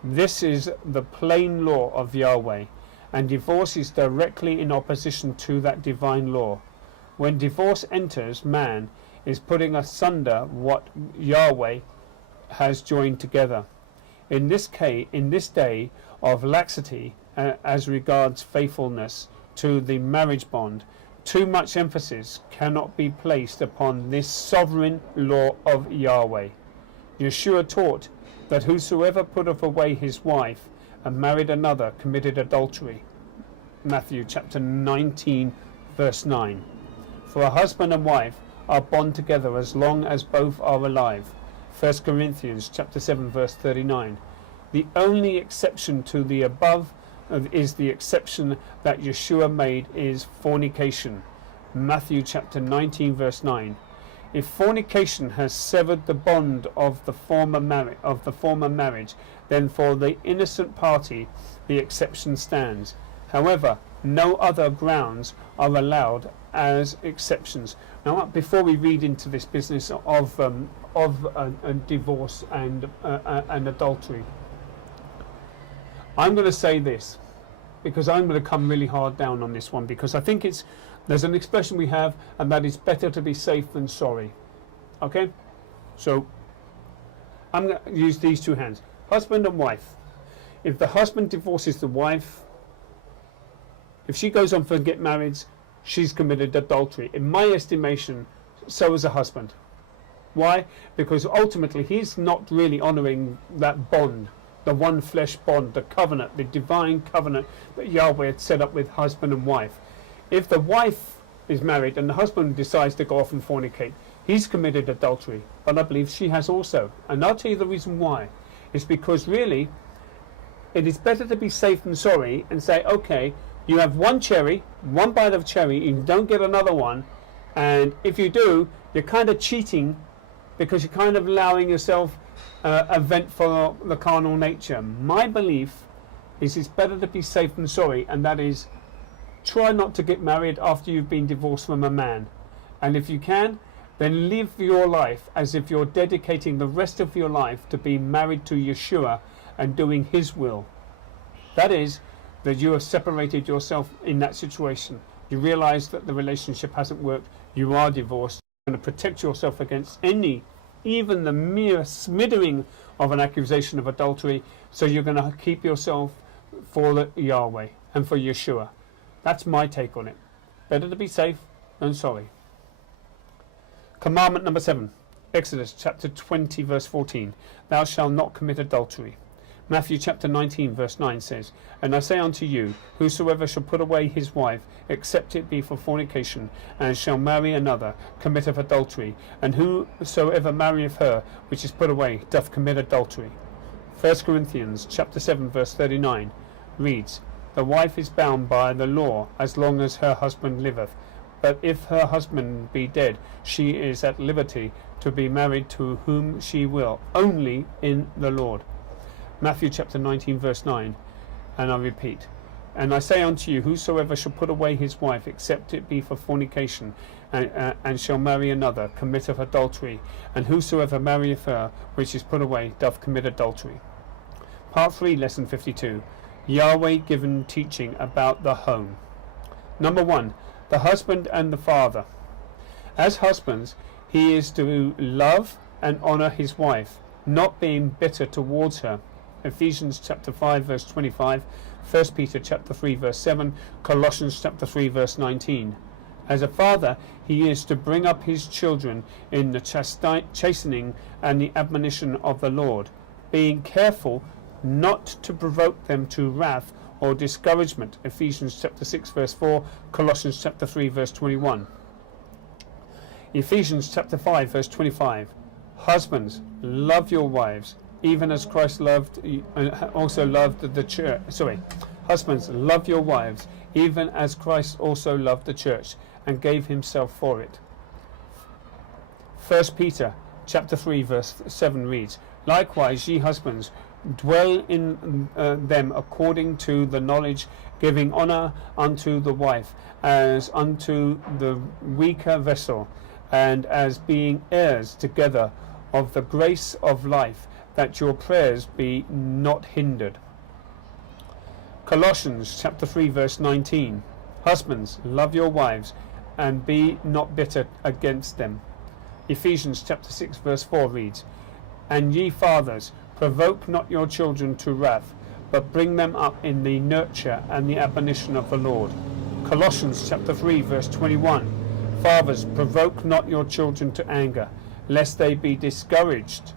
This is the plain law of Yahweh, and divorce is directly in opposition to that divine law. When divorce enters, man is putting asunder what Yahweh has joined together. In this day of laxity as regards faithfulness to the marriage bond, too much emphasis cannot be placed upon this sovereign law of Yahweh. Yeshua taught that whosoever putteth away his wife and married another committed adultery. Matthew chapter 19 verse 9. For a husband and wife are bound together as long as both are alive. 1 Corinthians chapter 7 verse 39. The only exception to the above is the exception that Yeshua made is fornication. Matthew chapter 19 verse 9. If fornication has severed the bond of the former marriage, then for the innocent party the exception stands. However, no other grounds are allowed as exceptions. Now, before we read into this business of divorce and adultery, I'm going to say this, because I'm going to come really hard down on this one, because I think there's an expression we have, and that is better to be safe than sorry. Okay? So I'm going to use these two hands. Husband and wife. If the husband divorces the wife, if she goes on to get married, she's committed adultery. In my estimation, so is a husband. Why? Because ultimately he's not really honouring that bond, the one flesh bond, the covenant, the divine covenant that Yahweh had set up with husband and wife. If the wife is married and the husband decides to go off and fornicate, he's committed adultery. But I believe she has also. And I'll tell you the reason why. It's because really, it is better to be safe than sorry and say, okay, you have one bite of cherry, you don't get another one. And if you do, you're kind of cheating, because you're kind of allowing yourself a vent for the carnal nature. My belief is it's better to be safe than sorry, and that is, try not to get married after you've been divorced from a man. And if you can, then live your life as if you're dedicating the rest of your life to being married to Yeshua and doing his will. That is, that you have separated yourself in that situation. You realize that the relationship hasn't worked, you are divorced. You're going to protect yourself against even the mere smattering of an accusation of adultery. So you're going to keep yourself for Yahweh and for Yeshua. That's my take on it. Better to be safe than sorry. Commandment number 7. Exodus chapter 20 verse 14. Thou shalt not commit adultery. Matthew chapter 19 verse 9 says, And I say unto you, whosoever shall put away his wife, except it be for fornication, and shall marry another, committeth adultery. And whosoever marrieth her which is put away, doth commit adultery. 1 Corinthians chapter 7 verse 39 reads, The wife is bound by the law as long as her husband liveth. But if her husband be dead, she is at liberty to be married to whom she will, only in the Lord. Matthew chapter 19 verse 9, and I repeat, And I say unto you, whosoever shall put away his wife, except it be for fornication, and shall marry another, committeth adultery. And whosoever marrieth her which is put away, doth commit adultery. Part 3, lesson 52. Yahweh given teaching about the home. Number 1, the husband and the father. As husbands, he is to love and honour his wife, not being bitter towards her. Ephesians chapter 5 verse 25, 1 Peter chapter 3 verse 7, Colossians chapter 3 verse 19. As a father, he is to bring up his children in the chastening and the admonition of the Lord, being careful not to provoke them to wrath or discouragement. Ephesians chapter 6 verse 4, Colossians chapter 3 verse 21. Ephesians chapter 5 verse 25. Husbands, love your wives, even as Christ also loved the church. Husbands, love your wives, even as Christ also loved the church, and gave himself for it. 1 Peter chapter 3 verse 7 reads, Likewise, ye husbands, dwell in them according to the knowledge, giving honour unto the wife, as unto the weaker vessel, and as being heirs together of the grace of life, that your prayers be not hindered. Colossians chapter 3 verse 19. Husbands, love your wives, and be not bitter against them. Ephesians chapter 6 verse 4 reads, And ye fathers, provoke not your children to wrath, but bring them up in the nurture and the admonition of the Lord. Colossians chapter 3 verse 21. Fathers, provoke not your children to anger, lest they be discouraged.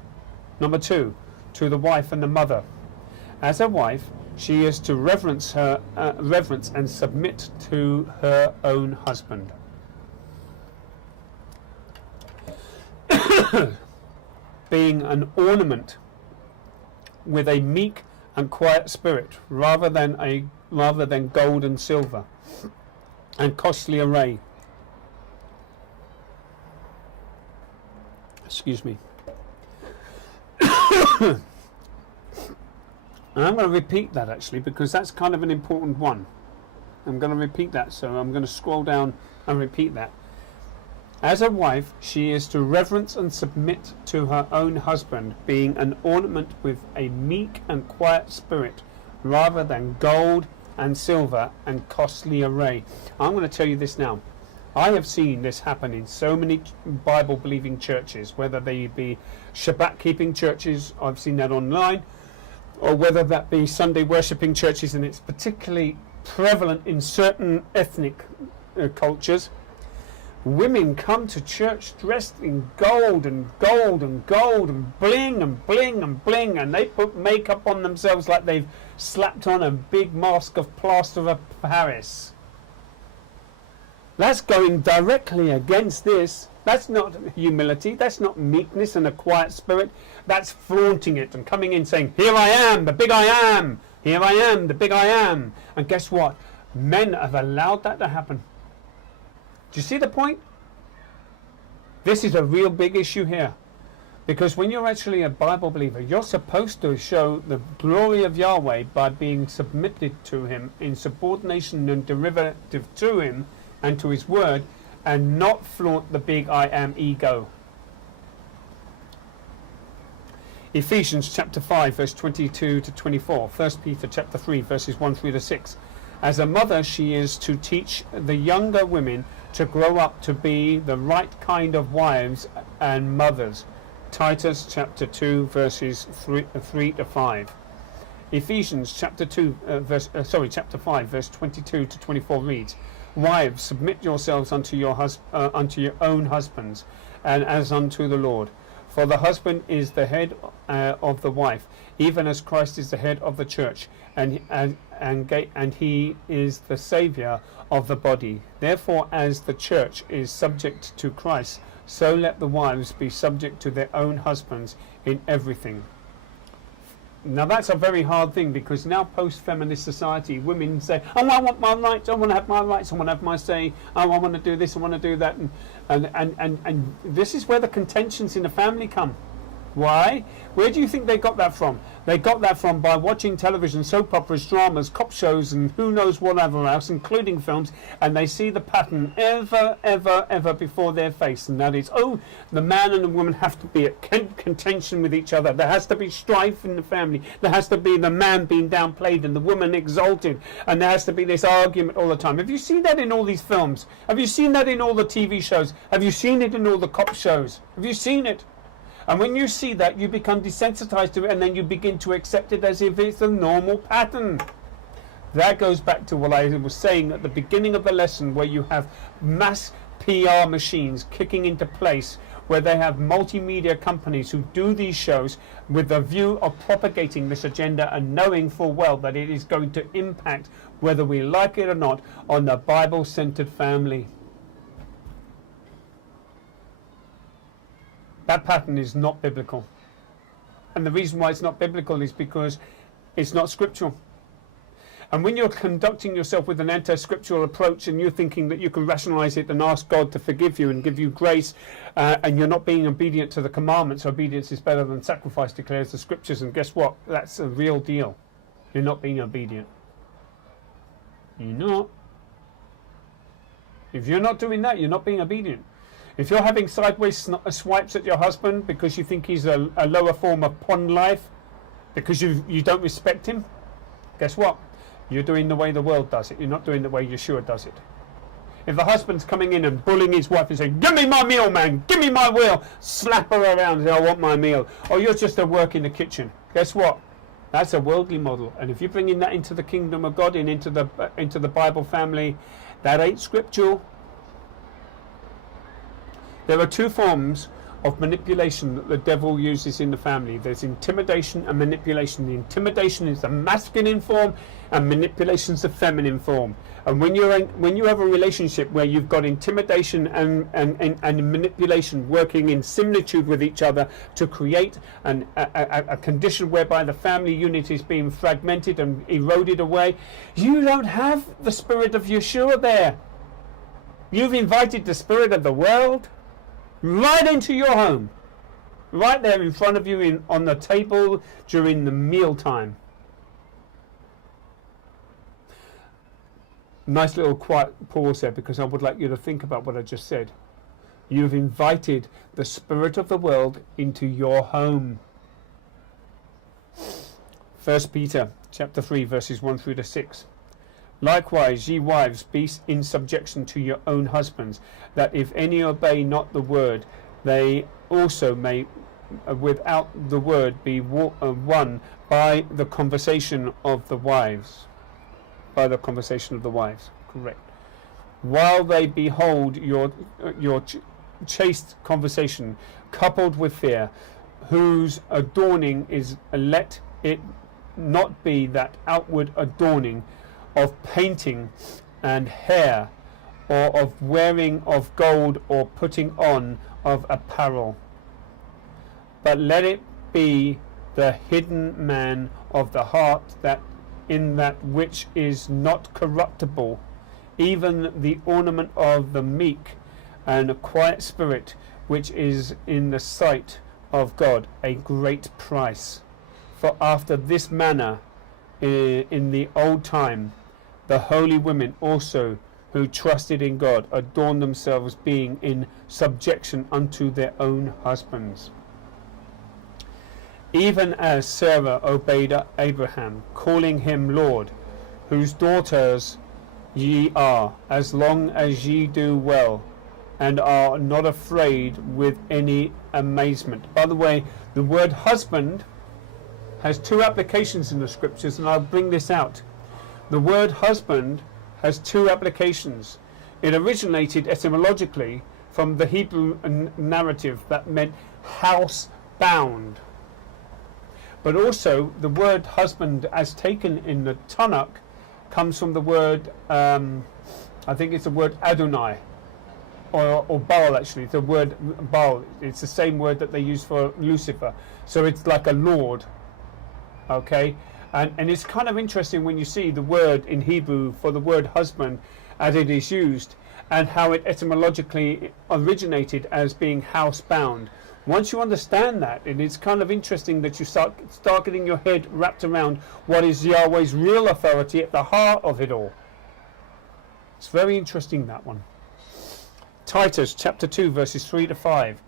Number 2, to the wife and the mother. As a wife, she is to reverence and submit to her own husband. Being an ornament with a meek and quiet spirit, rather than gold and silver and costly array. Excuse me. And I'm going to repeat that actually, because that's kind of an important one. I'm going to repeat that, so I'm going to scroll down and repeat that. As a wife, she is to reverence and submit to her own husband, being an ornament with a meek and quiet spirit, rather than gold and silver and costly array. I'm going to tell you this now. I have seen this happen in so many Bible-believing churches, whether they be Shabbat-keeping churches, I've seen that online, or whether that be Sunday worshipping churches, and it's particularly prevalent in certain ethnic cultures. Women come to church dressed in gold and gold and gold and bling and bling and bling, and they put makeup on themselves like they've slapped on a big mask of plaster of Paris. That's going directly against this. That's not humility. That's not meekness and a quiet spirit. That's flaunting it and coming in saying, here I am, the big I am. Here I am, the big I am. And guess what? Men have allowed that to happen. Do you see the point? This is a real big issue here. Because when you're actually a Bible believer, you're supposed to show the glory of Yahweh by being submitted to Him in subordination and derivative to Him and to His Word, and not flaunt the big I am ego. Ephesians chapter 5 verse 22 to 24. 1 Peter chapter 3 verses 1 through to 6. As a mother, she is to teach the younger women to grow up to be the right kind of wives and mothers. Titus chapter 2 verses 3 to 5. Ephesians chapter 5 verse 22 to 24 reads, Wives, submit yourselves unto your own husbands, and as unto the Lord. For the husband is the head of the wife, even as Christ is the head of the church, and he is the Saviour of the body. Therefore, as the church is subject to Christ, so let the wives be subject to their own husbands in everything. Now that's a very hard thing, because now post-feminist society, women say, oh, I want my rights, I want to have my rights, I want to have my say, oh, I want to do this, I want to do that, and this is where the contentions in the family come. Why? Where do you think they got that from? They got that from by watching television, soap operas, dramas, cop shows, and who knows whatever else, including films, and they see the pattern ever before their face, and that is, oh, the man and the woman have to be at contention with each other. There has to be strife in the family. There has to be the man being downplayed and the woman exalted, and there has to be this argument all the time. Have you seen that in all these films? Have you seen that in all the TV shows? Have you seen it in all the cop shows? Have you seen it? And when you see that, you become desensitized to it, and then you begin to accept it as if it's a normal pattern. That goes back to what I was saying at the beginning of the lesson, where you have mass PR machines kicking into place, where they have multimedia companies who do these shows with the view of propagating this agenda and knowing full well that it is going to impact, whether we like it or not, on the Bible-centered family. That pattern is not biblical. And the reason why it's not biblical is because it's not scriptural. And when you're conducting yourself with an anti-scriptural approach, and you're thinking that you can rationalize it and ask God to forgive you and give you grace, and you're not being obedient to the commandments, obedience is better than sacrifice, declares the scriptures. And guess what? That's a real deal. You're not being obedient. You're not. If you're not doing that, you're not being obedient. If you're having sideways swipes at your husband because you think he's a lower form of pond life, because you don't respect him, guess what? You're doing the way the world does it. You're not doing the way Yeshua does it. If the husband's coming in and bullying his wife and saying, "Give me my meal, man, give me my meal," slap her around and say, "I want my meal," or you're just a work in the kitchen, guess what? That's a worldly model. And if you're bringing that into the kingdom of God and into the Bible family, that ain't scriptural. There are two forms of manipulation that the devil uses in the family. There's intimidation and manipulation. The intimidation is the masculine form, and manipulation is the feminine form. And when you have a relationship where you've got intimidation and manipulation working in similitude with each other to create a condition whereby the family unit is being fragmented and eroded away, you don't have the spirit of Yeshua there. You've invited the spirit of the world right into your home, right there in front of you on the table during the mealtime. Nice little quiet pause there, because I would like you to think about what I just said. You've invited the spirit of the world into your home. 1 Peter chapter 3 verses 1 through to 6. Likewise, ye wives, be in subjection to your own husbands, that if any obey not the word, they also may without the word be won by the conversation of the wives. By the conversation of the wives, correct. While they behold your chaste conversation, coupled with fear, whose adorning is, let it not be that outward adorning of painting and hair, or of wearing of gold, or putting on of apparel, but let it be the hidden man of the heart, that in that which is not corruptible, even the ornament of the meek and a quiet spirit, which is in the sight of God a great price. For after this manner in the old time the holy women also, who trusted in God, adorned themselves, being in subjection unto their own husbands. Even as Sarah obeyed Abraham, calling him Lord, whose daughters ye are, as long as ye do well, and are not afraid with any amazement. By the way, the word husband has two applications in the scriptures, and I'll bring this out. The word husband has two applications. It originated etymologically from the Hebrew narrative that meant house bound. But also the word husband, as taken in the Tanakh, comes from the word, I think it's the word Adonai, or Baal actually, the word Baal. It's the same word that they use for Lucifer. So it's like a lord, okay? And it's kind of interesting when you see the word in Hebrew for the word husband as it is used, and how it etymologically originated as being house bound. Once you understand that, and it's kind of interesting that you start getting your head wrapped around what is Yahweh's real authority at the heart of it all. It's very interesting, that one. Titus chapter 2 verses 3 to 5.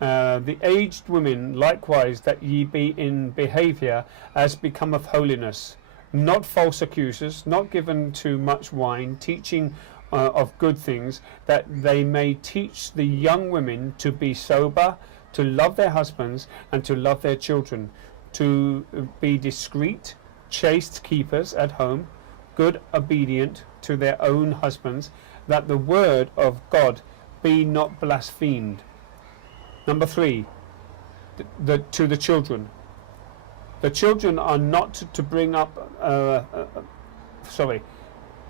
The aged women likewise, that ye be in behaviour as becometh holiness, not false accusers, not given to much wine, teaching of good things, that they may teach the young women to be sober, to love their husbands, and to love their children, to be discreet, chaste keepers at home, good, obedient to their own husbands, that the word of God be not blasphemed. Number 3, to the children. The children are not to bring up,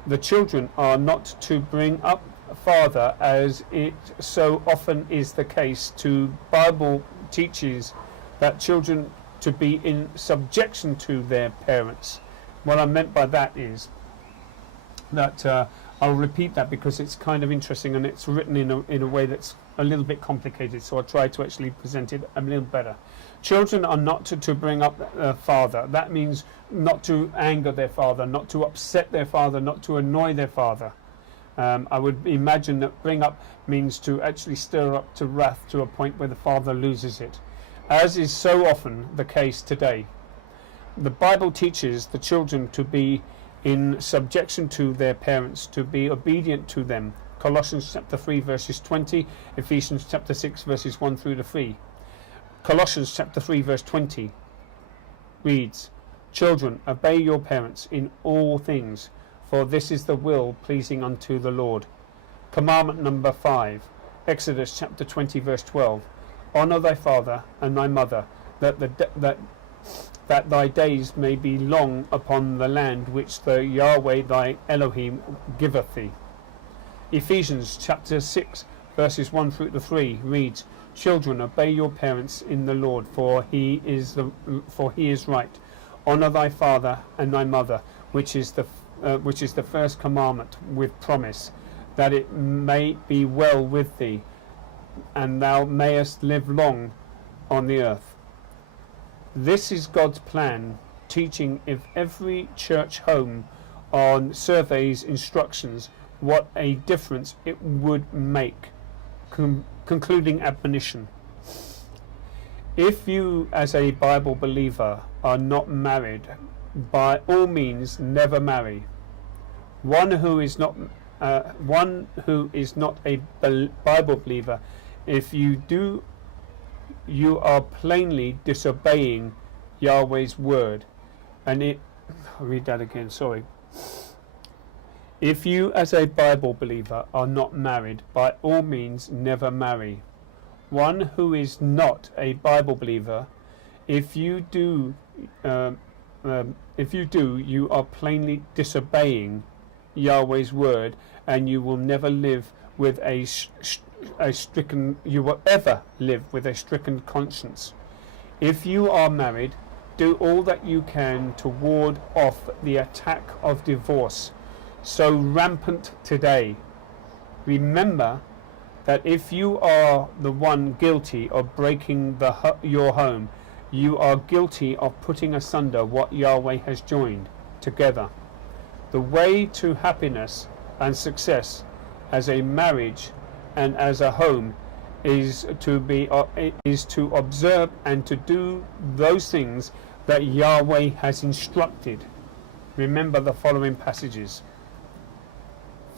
the children are not to bring up father, as it so often is the case. To Bible teaches that children to be in subjection to their parents. What I meant by that is that I'll repeat that because it's kind of interesting, and it's written in a way that's a little bit complicated, so I'll try to actually present it a little better. Children are not to bring up their father. That means not to anger their father, not to upset their father, not to annoy their father. I would imagine that bring up means to actually stir up to wrath to a point where the father loses it, as is so often the case today. The Bible teaches the children to be in subjection to their parents, to be obedient to them. Colossians chapter 3 verses 20, Ephesians chapter 6 verses 1 through to 3. Colossians chapter 3 verse 20 reads, "Children, obey your parents in all things, for this is the will pleasing unto the Lord." Commandment number 5, Exodus chapter 20 verse 12, "Honour thy father and thy mother, that thy days may be long upon the land which the Yahweh thy Elohim giveth thee." Ephesians chapter 6 verses 1 through to 3 reads, "Children, obey your parents in the Lord, for he is right. Honour thy father and thy mother, which is the first commandment with promise, that it may be well with thee, and thou mayest live long on the earth." This is God's plan, teaching if every church home on surveys instructions what a difference it would make. Concluding admonition: if you as a Bible believer are not married, by all means never marry. One who is not a Bible believer, if you do, you are plainly disobeying Yahweh's word. And I'll read that again, sorry. If you as a Bible believer are not married, by all means never marry. One who is not a Bible believer, if you do, you are plainly disobeying Yahweh's word, and you will never live with you will ever live with a stricken conscience. If you are married, do all that you can to ward off the attack of divorce, so rampant today. Remember that if you are the one guilty of breaking your home, you are guilty of putting asunder what Yahweh has joined together. The way to happiness and success as a marriage and as a home is to observe and to do those things that Yahweh has instructed. Remember the following passages.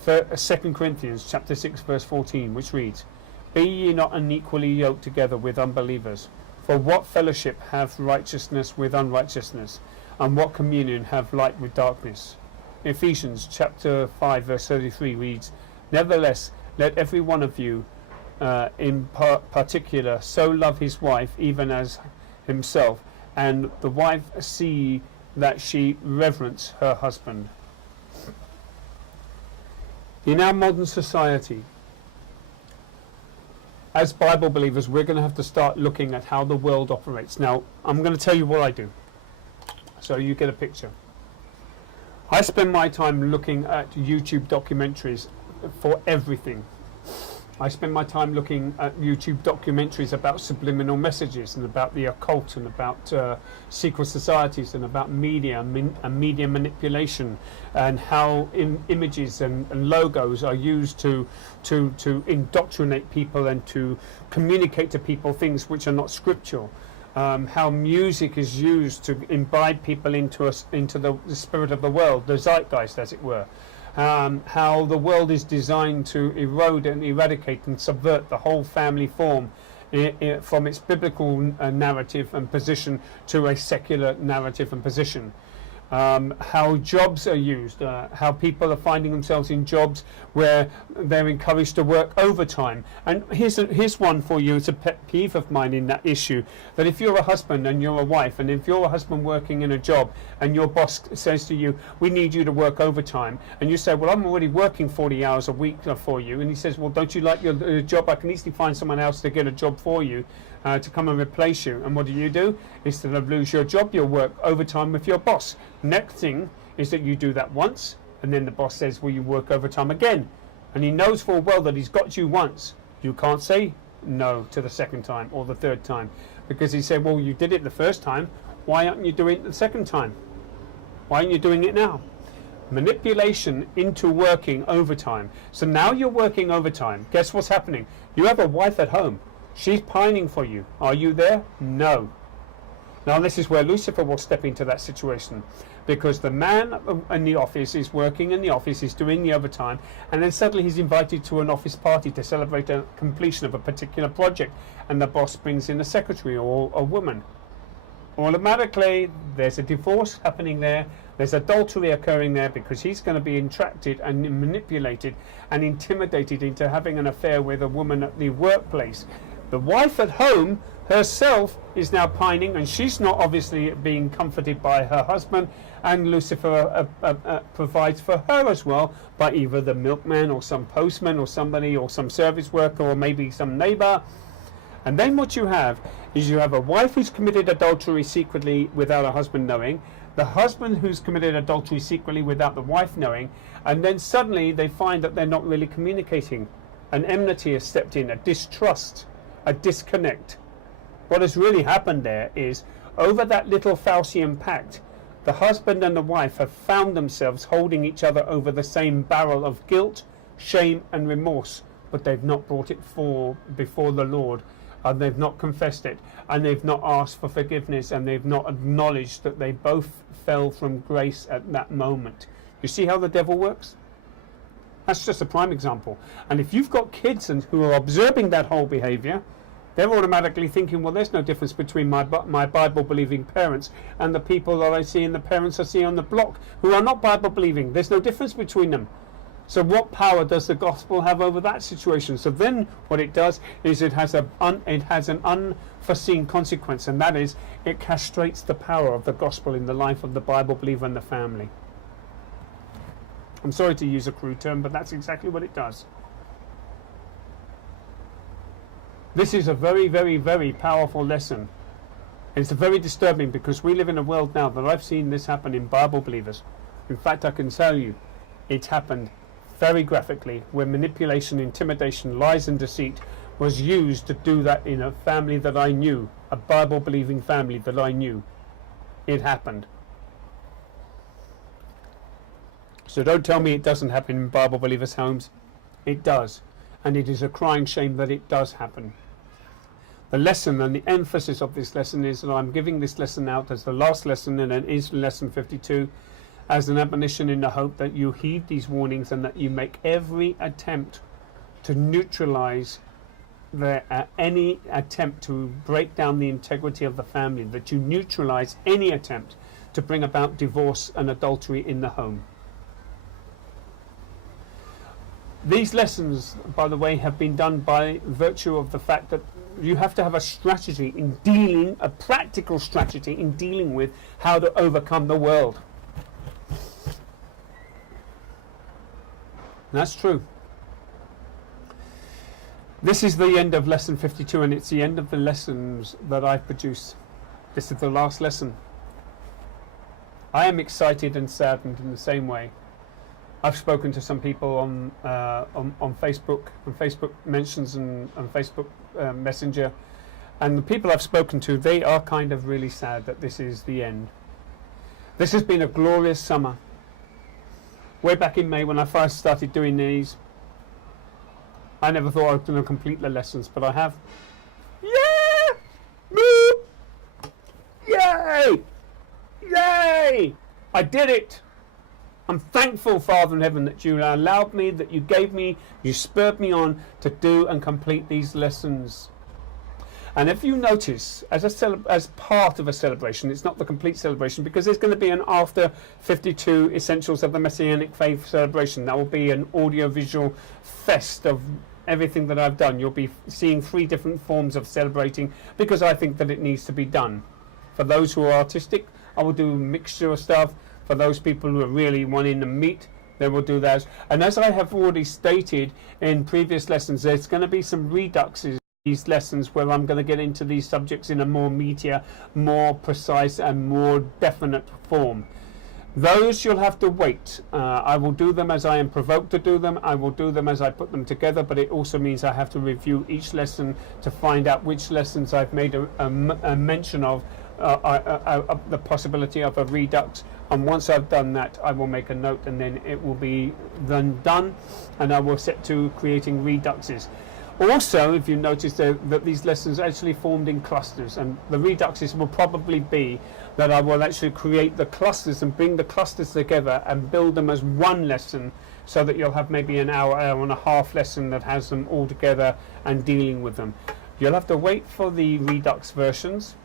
2 Corinthians chapter 6 verse 14, which reads, "Be ye not unequally yoked together with unbelievers. For what fellowship hath righteousness with unrighteousness? And what communion have light with darkness?" Ephesians chapter 5 verse 33 reads, "Nevertheless, let every one of you in particular so love his wife even as himself, and the wife see that she reverence her husband." In our modern society, as Bible believers, we're going to have to start looking at how the world operates. Now, I'm going to tell you what I do, so you get a picture. I spend my time looking at YouTube documentaries for everything. I spend my time looking at YouTube documentaries about subliminal messages and about the occult and about secret societies and about media and media manipulation, and how images and logos are used to indoctrinate people and to communicate to people things which are not scriptural. How music is used to imbibe people into the spirit of the world, the zeitgeist, as it were. How the world is designed to erode and eradicate and subvert the whole family form from its biblical narrative and position to a secular narrative and position. How jobs are used, how people are finding themselves in jobs where they're encouraged to work overtime. And here's one for you. It's a pet peeve of mine in that issue, that if you're a husband and you're a wife, and if you're a husband working in a job and your boss says to you, "We need you to work overtime," and you say, "Well, I'm already working 40 hours a week for you," and he says, "Well, don't you like your job? I can easily find someone else to get a job for you to come and replace you." And what do? Instead of lose your job, you'll work overtime with your boss. Next thing is that you do that once, and then the boss says, "Will you work overtime again?" And he knows full well that he's got you once. You can't say no to the second time or the third time, because he said, "Well, you did it the first time. Why aren't you doing it the second time? Why aren't you doing it now?" manipulation into working overtime. So now you're working overtime. Guess what's happening? You have a wife at home. She's pining for you. Are you there? No. Now this is where Lucifer will step into that situation, because the man in the office is working in the office, he's doing the overtime, and then suddenly he's invited to an office party to celebrate a completion of a particular project, and the boss brings in a secretary or a woman. Automatically there's a divorce happening there, there's adultery occurring there, because he's going to be entrapped and manipulated and intimidated into having an affair with a woman at the workplace. The wife at home herself is now pining, and she's not obviously being comforted by her husband, and Lucifer provides for her as well by either the milkman or some postman or somebody or some service worker or maybe some neighbor. And then what you have is you have a wife who's committed adultery secretly without her husband knowing, the husband who's committed adultery secretly without the wife knowing, and then suddenly they find that they're not really communicating. An enmity has stepped in, a distrust, a disconnect. What has really happened there is, over that little Faustian pact, the husband and the wife have found themselves holding each other over the same barrel of guilt, shame and remorse, but they've not brought it before the Lord, and they've not confessed it, and they've not asked for forgiveness, and they've not acknowledged that they both fell from grace at that moment. You see how the devil works? That's just a prime example. And if you've got kids who are observing that whole behavior, they're automatically thinking, well, there's no difference between my Bible-believing parents and the people that I see and the parents I see on the block who are not Bible-believing. There's no difference between them. So what power does the gospel have over that situation? So then what it does is it has an unforeseen consequence, and that is it castrates the power of the gospel in the life of the Bible believer and the family. I'm sorry to use a crude term, but that's exactly what it does. This is a very, very, very powerful lesson. It's very disturbing, because we live in a world now that I've seen this happen in Bible believers. In fact, I can tell you it's happened very graphically, where manipulation, intimidation, lies and deceit was used to do that in a family that I knew, a Bible believing family that I knew. It happened. So don't tell me it doesn't happen in Bible believers' homes. It does. And it is a crying shame that it does happen. The lesson and the emphasis of this lesson is that I'm giving this lesson out as the last lesson, and it is lesson 52, as an admonition in the hope that you heed these warnings and that you make every attempt to neutralize any attempt to break down the integrity of the family, that you neutralize any attempt to bring about divorce and adultery in the home. These lessons, by the way, have been done by virtue of the fact that you have to have a strategy in dealing, a practical strategy in dealing with how to overcome the world. And that's true. This is the end of lesson 52, and it's the end of the lessons that I've produced. This is the last lesson. I am excited and saddened in the same way. I've spoken to some people on Facebook, and Facebook mentions and Facebook Messenger, and the people I've spoken to, they are kind of really sad that this is the end. This has been a glorious summer. Way back in May when I first started doing these, I never thought I was going to complete the lessons, but I have. Yeah! Woo! Yay! Yay! I did it! I'm thankful, Father in heaven, that you allowed me, that you gave me, you spurred me on to do and complete these lessons. And if you notice, as part of a celebration, it's not the complete celebration, because there's going to be an after 52 Essentials of the Messianic Faith celebration. That will be an audio-visual fest of everything that I've done. You'll be seeing 3 different forms of celebrating, because I think that it needs to be done. For those who are artistic, I will do a mixture of stuff. For those people who are really wanting the meat, they will do that. And as I have already stated in previous lessons, there's going to be some reduxes these lessons where I'm going to get into these subjects in a more meatier, more precise and more definite form. Those you'll have to wait. I will do them as I am provoked to do them. I will do them as I put them together, but it also means I have to review each lesson to find out which lessons I've made a mention of the possibility of a redux. And once I've done that, I will make a note, and then it will be then done, and I will set to creating reduxes. Also, if you notice that these lessons are actually formed in clusters, and the reduxes will probably be that I will actually create the clusters and bring the clusters together and build them as one lesson, so that you'll have maybe an hour and a half lesson that has them all together and dealing with them. You'll have to wait for the redux versions.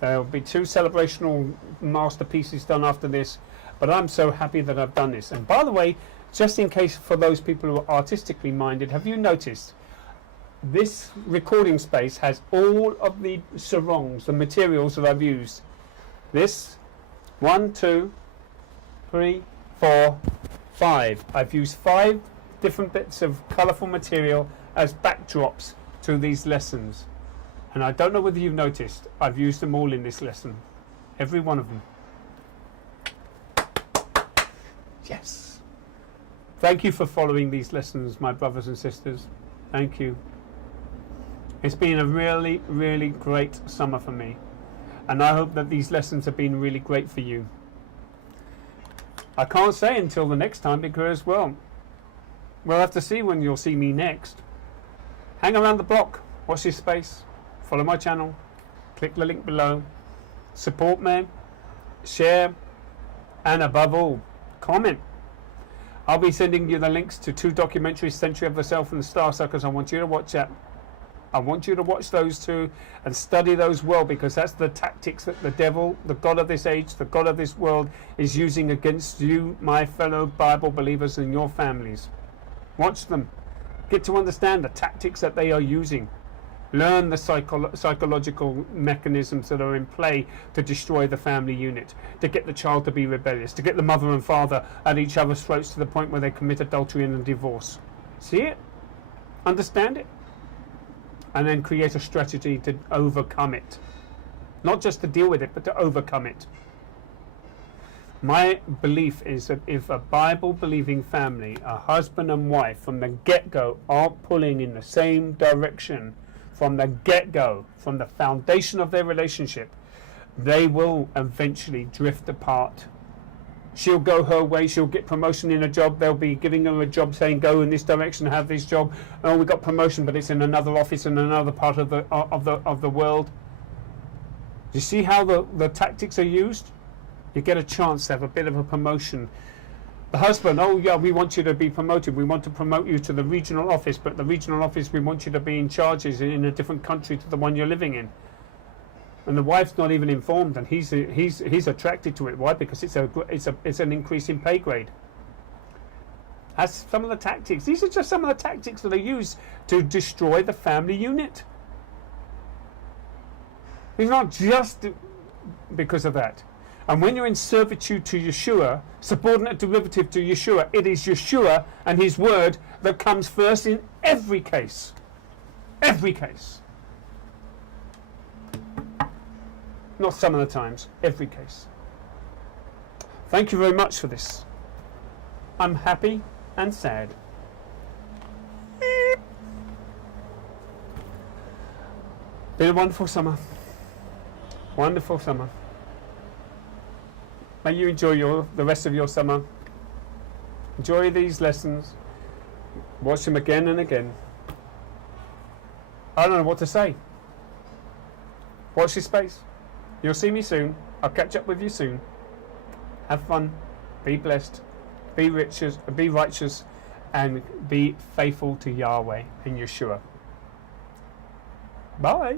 There will be 2 celebrational masterpieces done after this, but I'm so happy that I've done this. And by the way, just in case for those people who are artistically minded, have you noticed this recording space has all of the sarongs, the materials that I've used? This, 1, 2, 3, 4, 5. I've used 5 different bits of colourful material as backdrops to these lessons. And I don't know whether you've noticed, I've used them all in this lesson. Every one of them. Yes. Thank you for following these lessons, my brothers and sisters. Thank you. It's been a really, really great summer for me. And I hope that these lessons have been really great for you. I can't say until the next time because, well, we'll have to see when you'll see me next. Hang around the block. Watch this space. Follow my channel. Click the link below. Support me. Share. And above all, comment. I'll be sending you the links to 2 documentaries, Century of the Self and the Star Suckers. I want you to watch that. I want you to watch those 2 and study those well, because that's the tactics that the devil, the God of this age, the God of this world, is using against you, my fellow Bible believers, and your families. Watch them. Get to understand the tactics that they are using. Learn the psychological mechanisms that are in play to destroy the family unit, to get the child to be rebellious, to get the mother and father at each other's throats to the point where they commit adultery and a divorce. See it? Understand it? And then create a strategy to overcome it. Not just to deal with it, but to overcome it. My belief is that if a Bible-believing family, a husband and wife, from the get-go are pulling in the same direction, from the get-go, from the foundation of their relationship, they will eventually drift apart. She'll go her way, she'll get promotion in a job, they'll be giving her a job saying go in this direction, have this job. Oh, we got promotion, but it's in another office in another part of the world. You see how the tactics are used? You get a chance to have a bit of a promotion. The husband, oh yeah, we want you to be promoted, we want to promote you to the regional office, but the regional office, we want you to be in charge in a different country to the one you're living in. And the wife's not even informed, and he's attracted to it. Why? Because it's an increase in pay grade. That's some of the tactics. These are just some of the tactics that are used to destroy the family unit. It's not just because of that. And when you're in servitude to Yeshua, subordinate derivative to Yeshua, it is Yeshua and his word that comes first in every case. Every case. Not some of the times, every case. Thank you very much for this. I'm happy and sad. Been a wonderful summer. Wonderful summer. May you enjoy the rest of your summer. Enjoy these lessons. Watch them again and again. I don't know what to say. Watch this space. You'll see me soon. I'll catch up with you soon. Have fun. Be blessed. Be righteous, and be faithful to Yahweh and Yeshua. Bye.